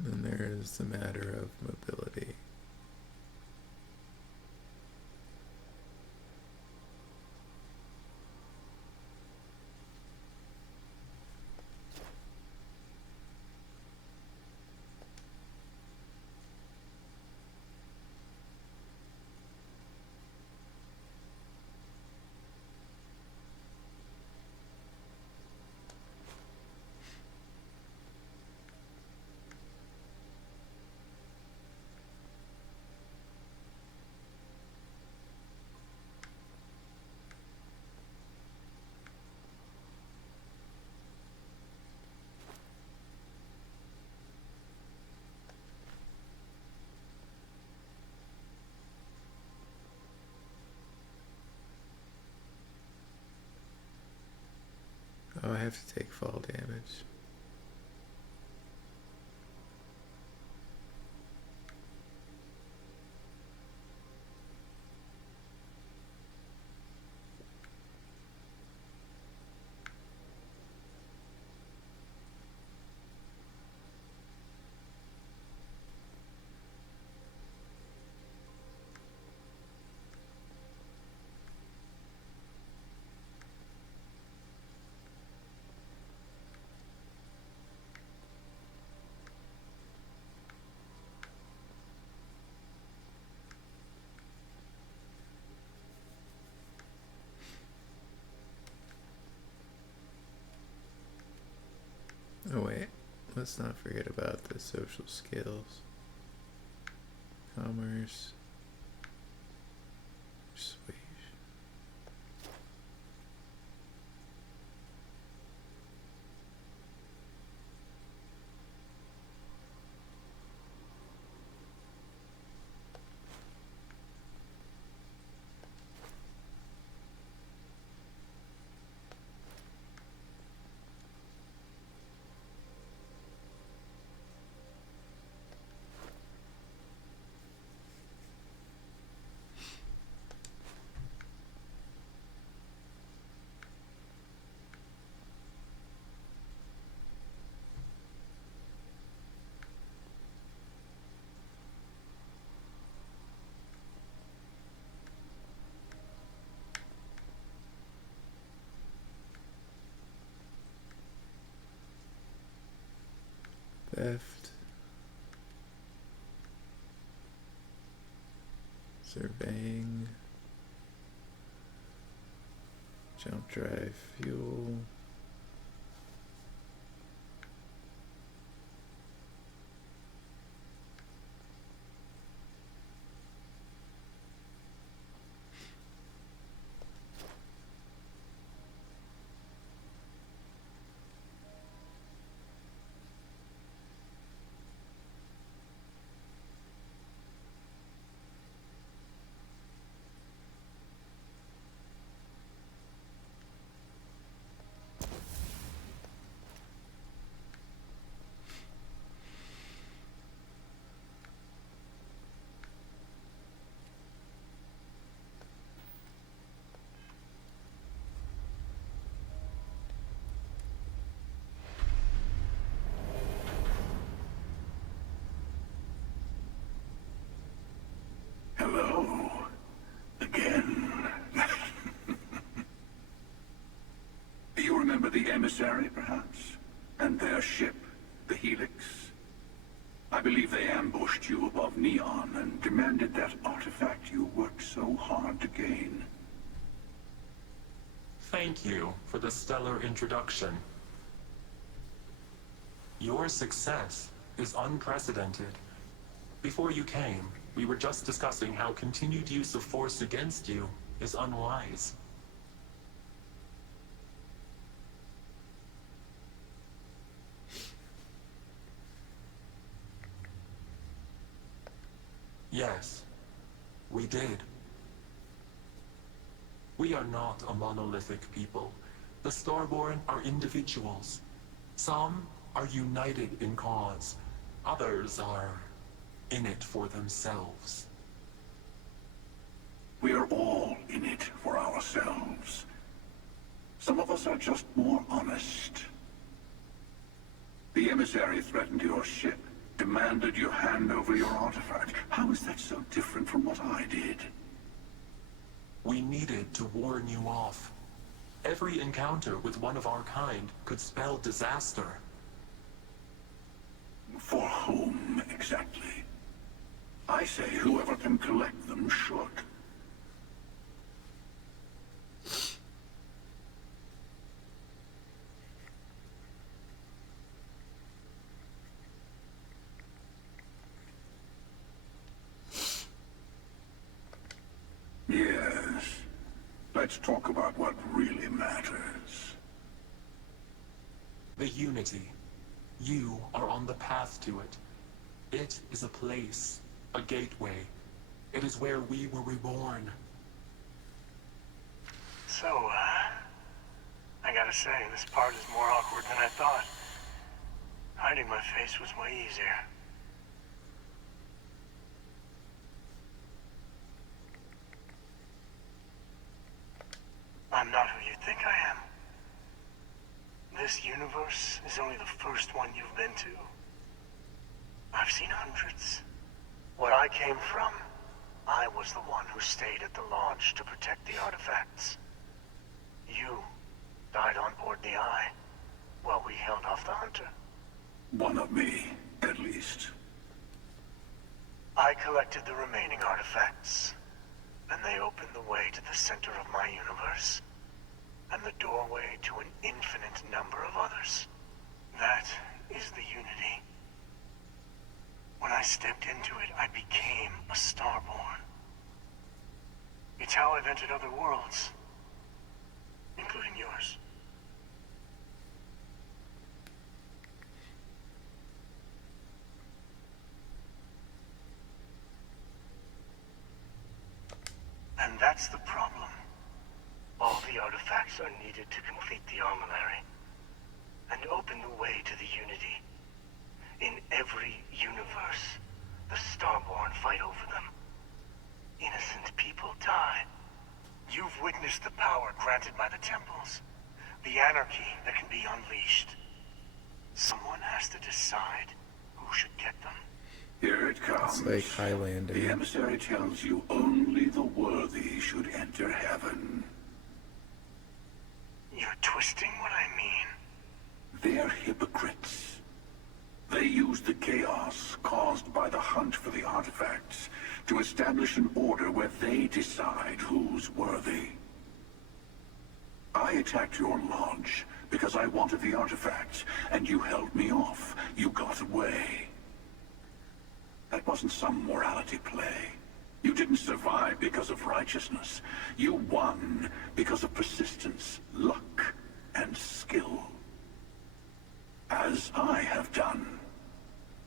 Then there is the matter of mobility. Oh, I have to take fall damage. Oh wait, let's not forget about the social skills. Commerce. Persuasion. Theft. Surveying. Jump drive fuel. Hello. Again. You remember the emissary, perhaps? And their ship, the Helix? I believe they ambushed you above Neon and demanded that artifact you worked so hard to gain. Thank you for the stellar introduction. Your success is unprecedented. Before you came, we were just discussing how continued use of force against you is unwise. Yes, we did. We are not a monolithic people. The Starborn are individuals. Some are united in cause. Others are in it for themselves. We are all in it for ourselves. Some of us are just more honest. The emissary threatened your ship, demanded you hand over your artifact. How is that so different from what I did? We needed to warn you off. Every encounter with one of our kind could spell disaster. For whom, exactly? I say whoever can collect them should. Yes. Let's talk about what really matters. The Unity. You are on the path to it. It is a place, a gateway. It is where we were reborn. So, I gotta say, this part is more awkward than I thought. Hiding my face was way easier. I'm not who you think I am. This universe is only the first one you've been to. I've seen hundreds. Where I came from, I was the one who stayed at the launch to protect the artifacts. You died on board the Eye, while we held off the Hunter. One of me, at least. I collected the remaining artifacts, and they opened the way to the center of my universe, and the doorway to an infinite number of others. That is the Unity. When I stepped into it, I became a Starborn. It's how I've entered other worlds, including yours. And that's the problem. All the artifacts are needed to complete the armillary and open the way to the Unity. In every universe, the Starborn fight over them. Innocent people die. You've witnessed the power granted by the temples, the anarchy that can be unleashed. Someone has to decide who should get them. Here it comes. It's like Highlander. The emissary tells you only the worthy should enter heaven. You're twisting what I mean. They're hypocrites. They use the chaos caused by the hunt for the artifacts to establish an order where they decide who's worthy. I attacked your lodge because I wanted the artifacts, and you held me off. You got away. That wasn't some morality play. You didn't survive because of righteousness. You won because of persistence, luck, and skill. As I have done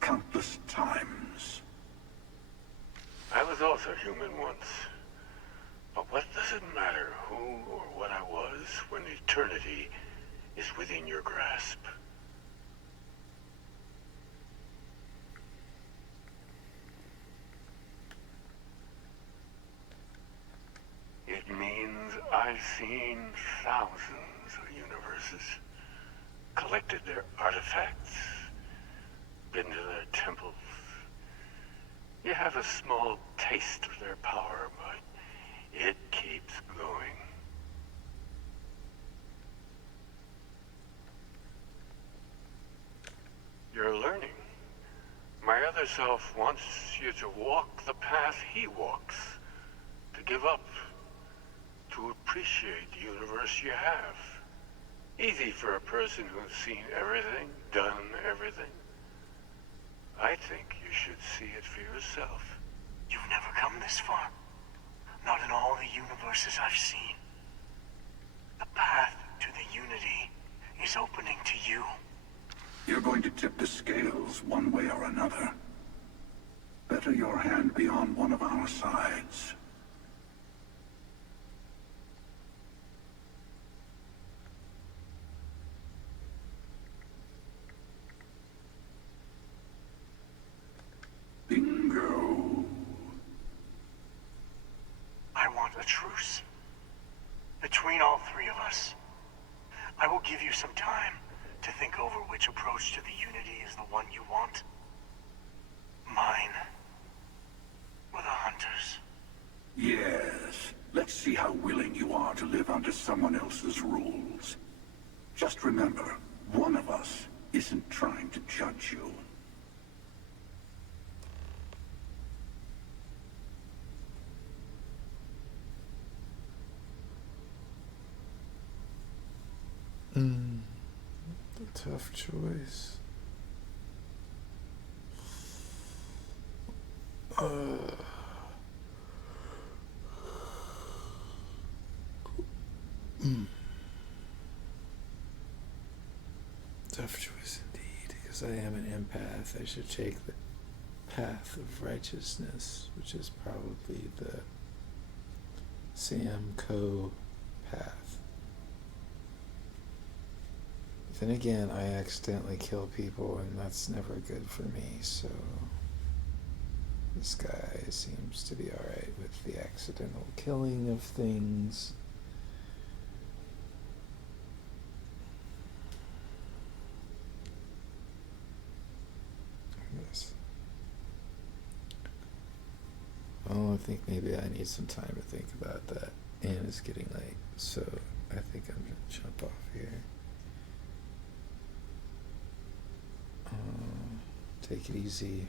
countless times. I was also human once. But what does it matter who or what I was when eternity is within your grasp? It means I've seen thousands of universes, collected their artifacts, been to their temples. You have a small taste of their power, but it keeps going. You're learning. My other self wants you to walk the path he walks, to give up, to appreciate the universe you have. Easy for a person who's seen everything, done everything. I think you should see it for yourself. You've never come this far. Not in all the universes I've seen. The path to the Unity is opening to you. You're going to tip the scales one way or another. Better your hand be on one of our sides. Bingo. I want a truce. Between all three of us. I will give you some time to think over which approach to the Unity is the one you want. Yes. Let's see how willing you are to live under someone else's rules. Just remember, one of us isn't trying to judge you. A tough choice. Tough choice indeed, because I am an empath. I should take the path of righteousness, which is probably the Sam Co path. But then again, I accidentally kill people, and that's never good for me, so this guy seems to be alright with the accidental killing of things. Yes. Well, I think maybe I need some time to think about that. And it's getting late, so I think I'm going to jump off here. Take it easy.